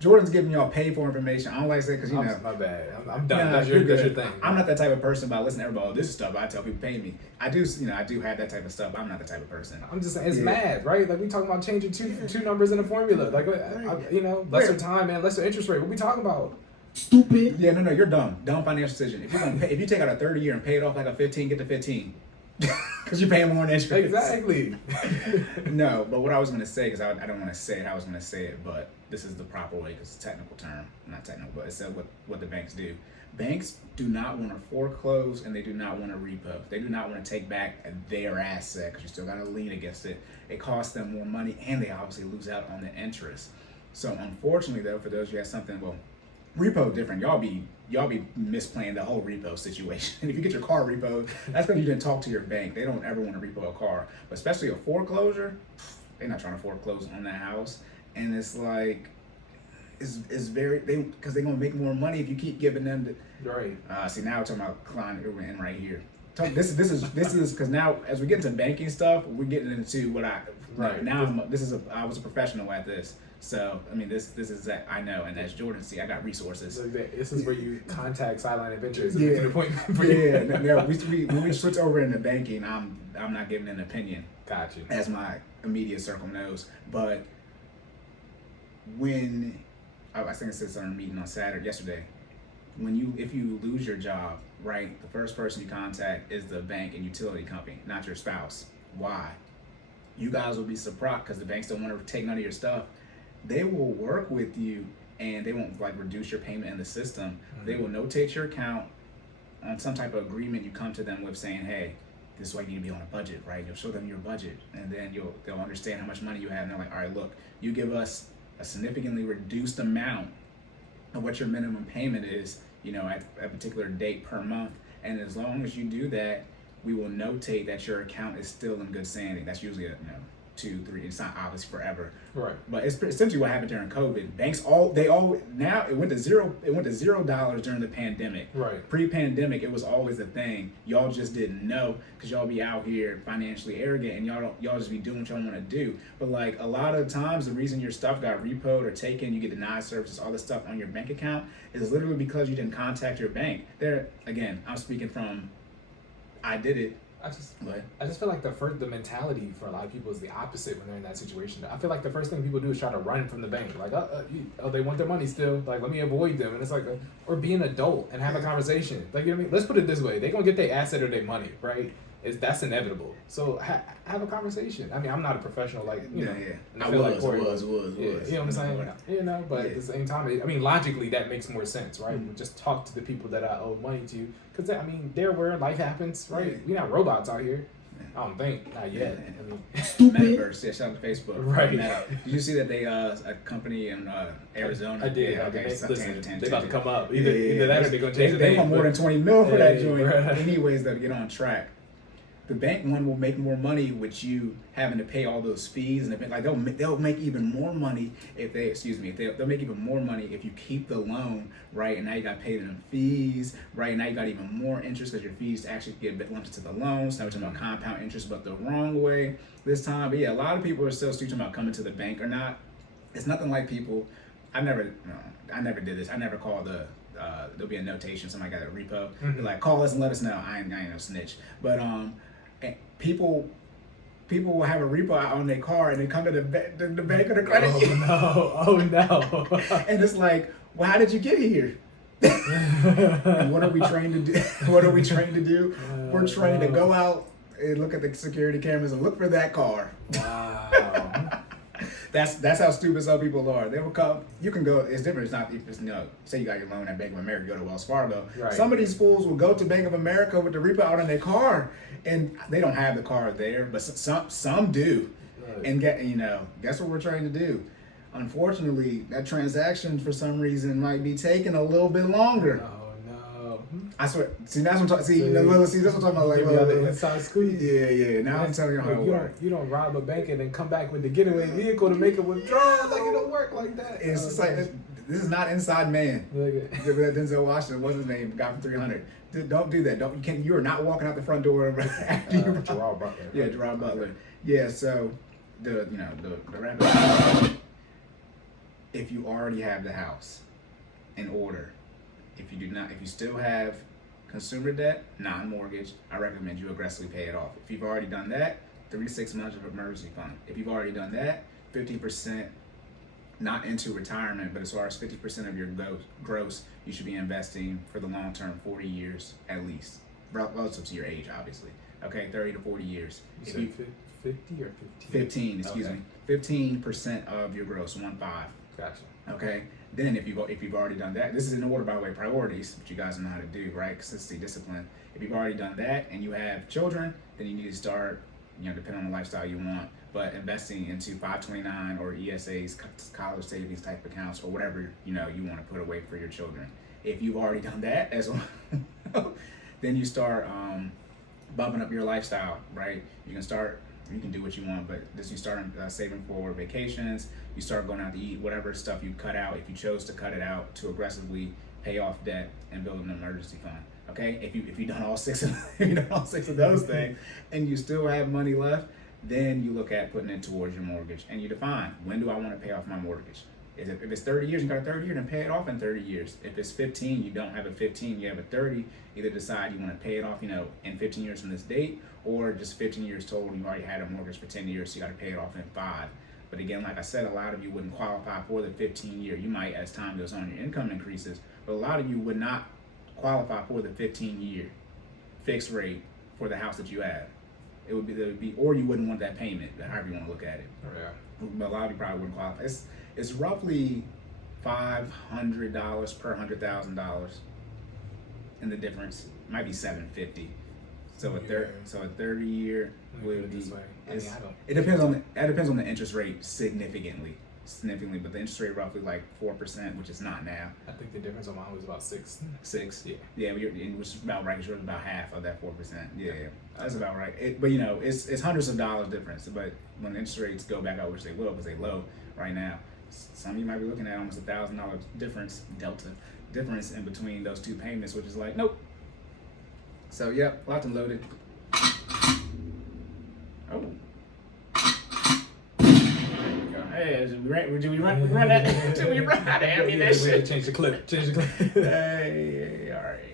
Jordan's giving y'all paid for information. I don't like to say because my bad. I'm done. Nah, that's your thing. I'm not that type of person. Listen, everybody, this is stuff I tell people pay me. I do have that type of stuff. I'm not the type of person. I'm just saying it's mad, right? We talking about changing two numbers in a formula. Lesser time and lesser interest rate. What we talking about? Stupid. Yeah, no, you're dumb. Dumb financial decision. If you take out a 30-year and pay it off like a 15, get the 15. Because you're paying more in interest. Exactly. No, but what I was going to say, because I don't want to say it, I was going to say it, but this is the proper way, because it's a technical term. Not technical, but it's what the banks do. Banks do not want to foreclose, and they do not want to repo. They do not want to take back their asset, because you still got to lien against it. It costs them more money, and they obviously lose out on the interest. So unfortunately, though, for those who have something, repo different. Y'all be misplaying the whole repo situation. If you get your car repoed, that's because you didn't talk to your bank. They don't ever want to repo a car, but especially a foreclosure. They're not trying to foreclose on that house, and it's very because they're gonna make more money if you keep giving them the right. See, now we're talking about client we're in right here. This is because now as we get into banking stuff, we're getting into what I was a professional at this. So this is that I know, and as Jordan I got resources. This is where you contact Sideline Adventures. Yeah, Yeah. When we switch over into banking, I'm not giving an opinion. Got you. As my immediate circle knows, but when I think I said this on a meeting on yesterday, if you lose your job, right, the first person you contact is the bank and utility company, not your spouse. Why? You guys will be surprised because the banks don't want to take none of your stuff. They will work with you and they won't reduce your payment in the system. Mm-hmm. They will notate your account on some type of agreement you come to them with saying, hey, this is why you need to be on a budget, right? You'll show them your budget, and then they'll understand how much money you have, and they're like, all right, look, you give us a significantly reduced amount of what your minimum payment is, at a particular date per month, and as long as you do that, we will notate that your account is still in good standing. That's usually 2, 3. It's not obvious forever, Right. but it's essentially what happened during COVID. Banks now it went to zero. It went to $0 during the pandemic. Right. Pre-pandemic, it was always a thing. Y'all just didn't know because y'all be out here financially arrogant and y'all just be doing what y'all want to do. But like a lot of times, the reason your stuff got repoed or taken, you get denied services, all this stuff on your bank account is literally because you didn't contact your bank. There again, I'm speaking from. I did it. I just feel like the mentality for a lot of people is the opposite when they're in that situation. I feel like the first thing people do is try to run from the bank. Like, they want their money still. Like, let me avoid them. And it's like, or be an adult and have a conversation. Like, you know what I mean? Let's put it this way: they're gonna get their asset or their money, right? That's inevitable. So have a conversation. I mean, I'm not a professional, like and I feel like Cory was. You know what I'm saying? But at the same time, I mean, logically that makes more sense, right? Mm-hmm. Just talk to the people that I owe money to, because I mean, they're where life happens, right? We're not robots out here. I don't think, not yet. I mean, Metaverse, shout out to Facebook. Right. Meta. Did you see that they a company in Arizona? I did. Yeah, okay, Listen, they about to come up. Either that or they're gonna change the They name. want more than 20 mil for that joint. Right. Anyways, though, to get on track. The bank one will make more money with you having to pay all those fees, and like they'll make even more money if they'll make even more money if you keep the loan, right? And now you got paid in fees, right? And now you got even more interest because your fees actually get a bit lumped into the loans. Now we're talking about compound interest, but the wrong way this time. But yeah, a lot of people are still talking about coming to the bank or not. It's nothing like people. I never did this. I never called there'll be a notation. Somebody got a repo. Mm-hmm. They're like, call us and let us know. I ain't no snitch, but people will have a repo out on their car and they come to the bank or the credit union. Oh no! And it's like, well, how did you get here? And what are we trained to do? What are we trained to do? We're trained to go out and look at the security cameras and look for that car. Wow. That's how stupid some people are. They will come. You can go. It's different. It's not. It's say you got your loan at Bank of America, go to Wells Fargo. Right. Some of these fools will go to Bank of America with the repo out in their car, and they don't have the car there, but some do, Right. and that's what we're trying to do. Unfortunately, that transaction for some reason might be taking a little bit longer. Oh no! I swear. See, that's what I'm talking. See, that's what I'm talking about. Like, Give y'all the inside scoop. yeah. Now I'm telling you how it works. You don't rob a bank and then come back with the getaway vehicle to make a withdrawal. Like, it don't work like that. It's just like this is not Inside Man. Look at- Denzel Washington, what's his name? Guy from 300. Don't do that. You are not walking out the front door after you. Gerard Butler. Yeah, Gerard Butler. Yeah. So the rapid. If you already have the house in order, if you still have consumer debt, non-mortgage, I recommend you aggressively pay it off. If you've already done that, 3 to 6 months of emergency fund. If you've already done that, 50%, not into retirement, but as far as 50% of your gross, you should be investing for the long term, 40 years at least, relative to your age, obviously. Okay, 30 to 40 years. You said 50 or 15? 15, excuse Okay. me. 15% of your gross, 1.5. Gotcha. Okay. Then if you've already done that, this is in order, by the way, priorities, which you guys know how to do, right? Consistency, discipline. If you've already done that and you have children, then you need to start, depending on the lifestyle you want, but investing into 529 or ESAs, college savings type accounts, or whatever you want to put away for your children. If you've already done that as well, then you start bumping up your lifestyle, right? You can do what you want, but you start saving for vacations. You start going out to eat, whatever stuff you cut out, if you chose to cut it out, to aggressively pay off debt and build an emergency fund. Okay, if you've done all six of those things, and you still have money left, then you look at putting it towards your mortgage, and you define, when do I want to pay off my mortgage? If it's 30 years, you got a 30 year, then pay it off in 30 years. If it's 15, you don't have a 15, you have a 30. Either decide you want to pay it off, in 15 years from this date, or just 15 years total. You already had a mortgage for 10 years, so you got to pay it off in 5. But again, like I said, a lot of you wouldn't qualify for the 15 year. You might, as time goes on, your income increases, but a lot of you would not qualify for the 15-year fixed rate for the house that you have. It would be, or you wouldn't want that payment, however you want to look at it. Oh, yeah. But a lot of you probably wouldn't qualify. It's roughly $500 per $100,000 in the difference. might be 750. So a Yeah. 30-year Let me put would it be. this way. I mean, I don't- It depends on the interest rate significantly, but the interest rate roughly like 4%, which is not now. I think the difference on mine was about 6. 6. Yeah. Yeah, which is about right. 'Cause yours was about half of that 4%. Yeah, that's about right. But it's hundreds of dollars difference. But when interest rates go back up, which they will, because they're low right now, some of you might be looking at almost $1,000 difference in between those two payments, which is like nope. So yep, locked and loaded. Oh. Hey, did we run that? Did we run out of ammunition? Change the clip. Hey,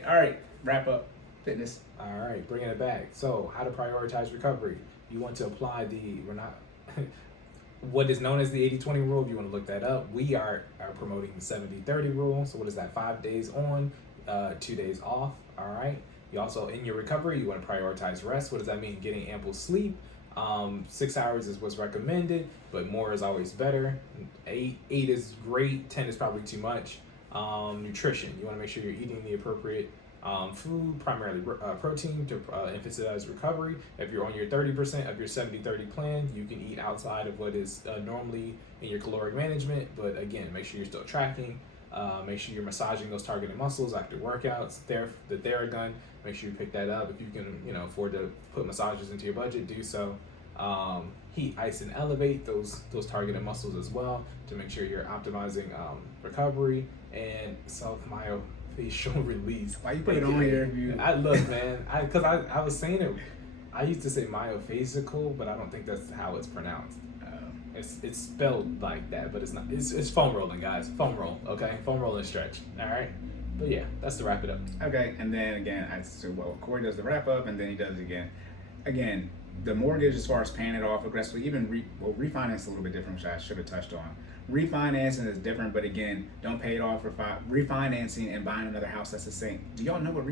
all right. Wrap up. Fitness. All right, bringing it back. So, how to prioritize recovery? You want to apply what is known as the 80-20 rule. If you want to look that up, we are promoting the 70-30 rule. So, what is that? 5 days on, 2 days off. All right. You also, in your recovery, you want to prioritize rest. What does that mean? Getting ample sleep. 6 hours is what's recommended, but more is always better. 8 is great. 10 is probably too much. Nutrition. You want to make sure you're eating the appropriate food, primarily protein, to emphasize recovery. If you're on your 30% of your 70-30 plan, you can eat outside of what is normally in your caloric management. But again, make sure you're still tracking. Make sure you're massaging those targeted muscles after workouts. The Theragun, make sure you pick that up. If you can, afford to put massages into your budget, do so. Heat, ice, and elevate those targeted muscles as well to make sure you're optimizing recovery and self-myofascial release. Why you put it on here? I look, man, because I was saying it. I used to say myofascial, but I don't think that's how it's pronounced. It's spelled like that, but it's not. It's foam rolling, guys. Foam roll, okay? Foam roll and stretch. All right. But yeah, that's to wrap it up. Okay, and then again, Cory does the wrap up, and then he does it again. Again, the mortgage, as far as paying it off aggressively, even refinance a little bit different, which I should have touched on. Refinancing is different, but again, don't pay it off for refinancing and buying another house. That's the same. Do y'all know what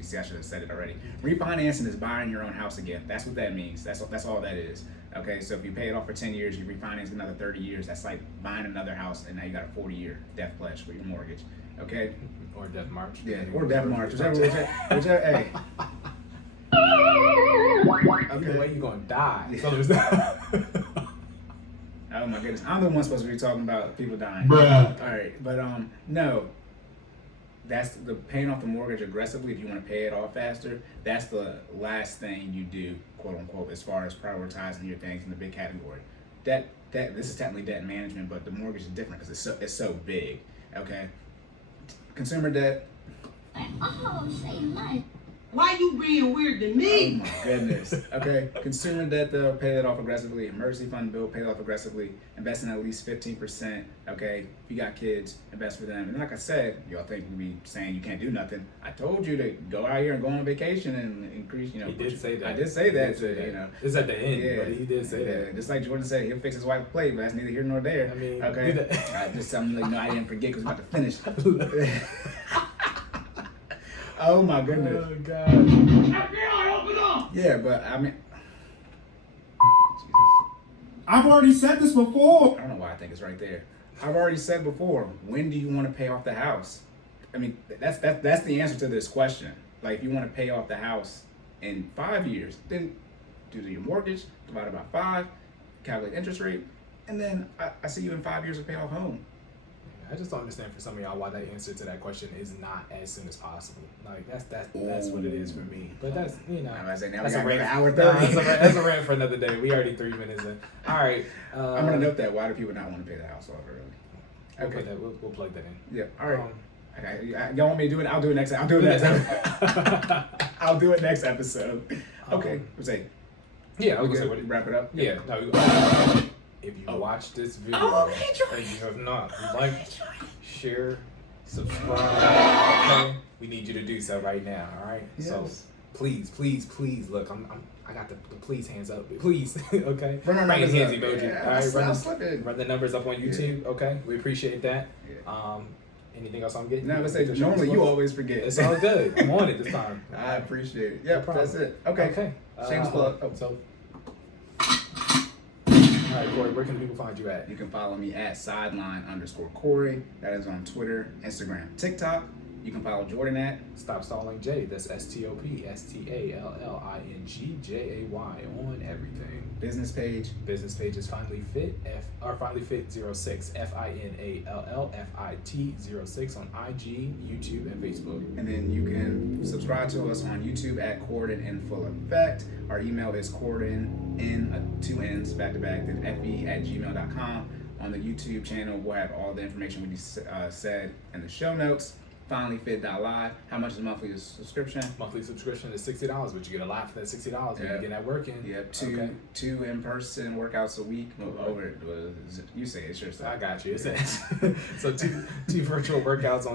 See, I should have said it already. Refinancing is buying your own house again. That's what that means. That's all that is. Okay, so if you pay it off for 10 years, you refinance another 30 years. That's like buying another house, and now you got a 40-year death pledge for your mortgage. Okay. Or death march. Yeah, or death march. Whichever. Hey. Either way, you're gonna die. Yeah. So Oh my goodness, I'm the one supposed to be talking about people dying. Bruh. All right, but no. That's the paying off the mortgage aggressively. If you want to pay it off faster, that's the last thing you do, quote unquote, as far as prioritizing your things in the big category. This is technically debt management, but the mortgage is different because it's so big. Okay, consumer debt. Oh, say life. Why you being weird to Oh me? my goodness. Okay, consumer debt though, pay that off aggressively. Emergency fund bill, pay that off aggressively. Invest in at least 15%. Okay, if you got kids, invest for them. And like I said, y'all think we be saying you can't do nothing. I told you to go out here and go on vacation and increase. he did say that. I did say that. It's at the end, Yeah, but he did say that. Just like Jordan said, he'll fix his wife's plate, but that's neither here nor there. I mean, okay. do that. I just tell him, like, no, I didn't forget because we're about to finish. Oh my goodness. Oh God. FBI, open up! Yeah, but I mean, Jesus. I've already said this before. I don't know why I think it's right there. I've already said before, when do you want to pay off the house? I mean, that's the answer to this question. Like, if you want to pay off the house in 5 years, then do your mortgage, divide it by 5, calculate interest rate, and then I see you in 5 years to pay off home. I just don't understand for some of y'all why that answer to that question is not as soon as possible. Like that's what it is for me. But that's I was saying, now that's we a got rant. an hour Nah, 30. that's a rant for another day. We already 3 minutes in. All right. I'm gonna note that. Why do people not want to pay the house off early? Okay. We'll plug that in. Yeah. All right. Okay. Y'all want me to do it? I'll do it next. I'll do it next. I'll do it next episode. Okay. Let's say. Yeah, I was We gonna say good? Wrap it up. Yeah. If you watch this video and you have not liked, share, subscribe, okay? We need you to do so right now, all right? Yes. So please, look, I got the please hands up, please, okay? Run our Praying numbers hands up. emoji, Yeah, all right? I'll slip it. Run the numbers up on YouTube, okay? We appreciate that. Yeah. Anything else I'm getting? No, let's say normally you always forget. It's all good. I'm on it this time. I appreciate it. Yep, problem. that's it. Okay. Okay. Shameless plug. Oh. So. All right, Cory, where can people find you at? You can follow me at sideline_Cory. That is on Twitter, Instagram, TikTok. You can follow Jordan at Stop Stalling J. That's StopStallingJay on everything. business page. Business page is FinallyFit, FinallyFit06, FINALLFIT06 on IG, YouTube, and Facebook. And then you can subscribe to us on YouTube at Cordan in Full Effect. Our email is Cordan in 2 N's back to back, then fe@gmail.com. On the YouTube channel, we'll have all the information we said in the show notes. FinallyFit.live. How much is the monthly subscription? Monthly subscription is $60, but you get a lot for that $60 when you get that work in. Yep, two in-person workouts a week. You say it's your stuff. I got you. So two virtual workouts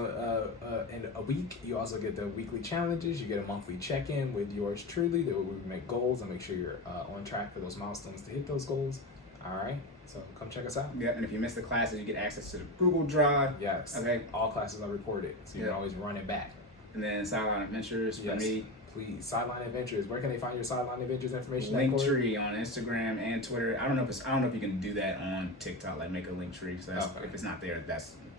in a week. You also get the weekly challenges. You get a monthly check-in with yours truly. That we make goals and make sure you're on track for those milestones to hit those goals. All right. So come check us out. Yep, and if you miss the classes, you get access to the Google Drive. Yes. Okay. All classes are recorded, so you can always run it back. And then Sideline Adventures for me. Please, Sideline Adventures. Where can they find your Sideline Adventures information? Linktree on Instagram and Twitter. I don't know if you can do that on TikTok, like make a Linktree. So if it's not there,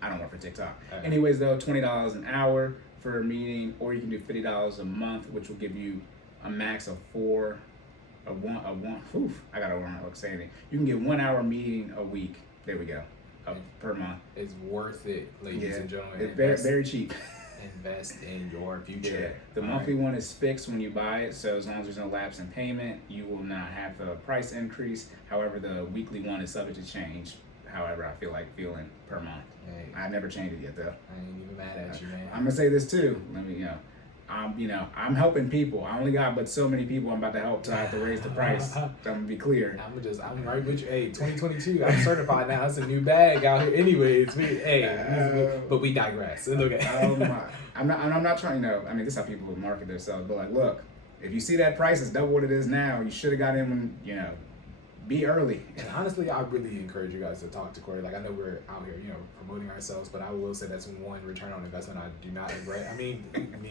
I don't work for TikTok. Okay. Anyways, though, $20 an hour for a meeting, or you can do $50 a month, which will give you a max of I gotta remember how to say anything. You can get 1 hour meeting a week. There we go. Per month. It's worth it, ladies and gentlemen. It's very, very cheap. Invest in your future. Yeah. The monthly one is fixed when you buy it, so as long as there's no lapse in payment, you will not have the price increase. However, the weekly one is subject to change. However, I feel like feeling per month. Hey, I never changed it yet, though. I ain't even mad at you, man. I'm gonna say this too. I'm helping people. I only got but so many people I'm about to help till I have to raise the price. So I'm gonna be clear. I'm right with you. Hey, 2022, I'm certified now. It's a new bag out here. Anyways, but we digress. It's okay. I'm not trying. This is how people market themselves. But like, look, if you see that price is double what it is now, you should have got in when be early. And honestly, I really encourage you guys to talk to Cory. Like, I know we're out here, promoting ourselves, but I will say that's one return on investment I do not regret. I mean,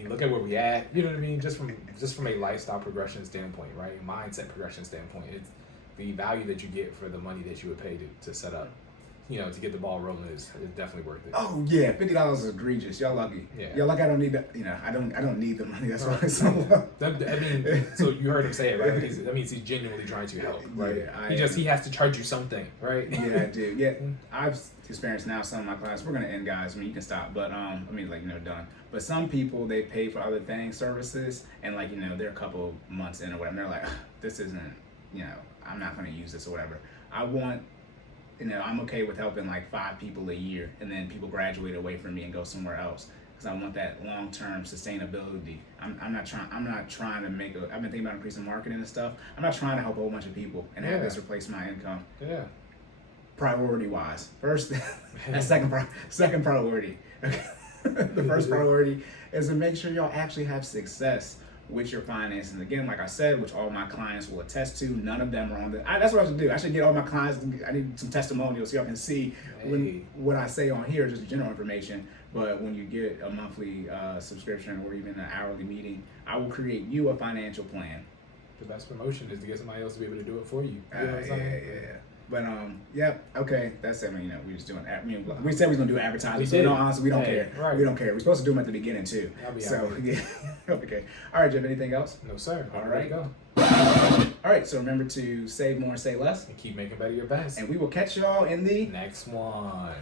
look at where we at. You know what I mean? Just from a lifestyle progression standpoint, right? Mindset progression standpoint, it's the value that you get for the money that you would pay to set up. To get the ball rolling is definitely worth it. Oh yeah, $50 is egregious. Y'all lucky. Yeah. Y'all lucky I don't need that. I don't need the money. That's why it's so low. So you heard him say it, right? That means he's genuinely trying to help, right? Yeah, he has to charge you something, right? Yeah, I do. Yeah, I've experienced now some of my clients. We're gonna end, guys. You can stop, but done. But some people, they pay for other things, services, and they're a couple months in or whatever. And they're like, this isn't, I'm not gonna use this or whatever. I want. I'm okay with helping like 5 people a year, and then people graduate away from me and go somewhere else because I want that long-term sustainability. I'm not trying to make I've been thinking about increasing marketing and stuff. I'm not trying to help a whole bunch of people and have this replace my income. Yeah. Priority-wise, first, that's second priority. Okay. The first priority is to make sure y'all actually have success with your finances. Again, like I said, which all my clients will attest to, none of them are on that's what I should do. I should get all my clients, I need some testimonials so y'all can see what I say on here, just general information. But when you get a monthly subscription or even an hourly meeting, I will create you a financial plan. The best promotion is to get somebody else to be able to do it for you. You know what I'm saying? Yeah. But okay, that's it. We just doing. We said we was gonna do advertising. So honestly, we don't care. Right. We don't care. We're supposed to do them at the beginning too. Okay. All right, Jeff. Anything else? No, sir. All right. Go. All right. So remember to save more and say less, and keep making better your best. And we will catch y'all in the next one.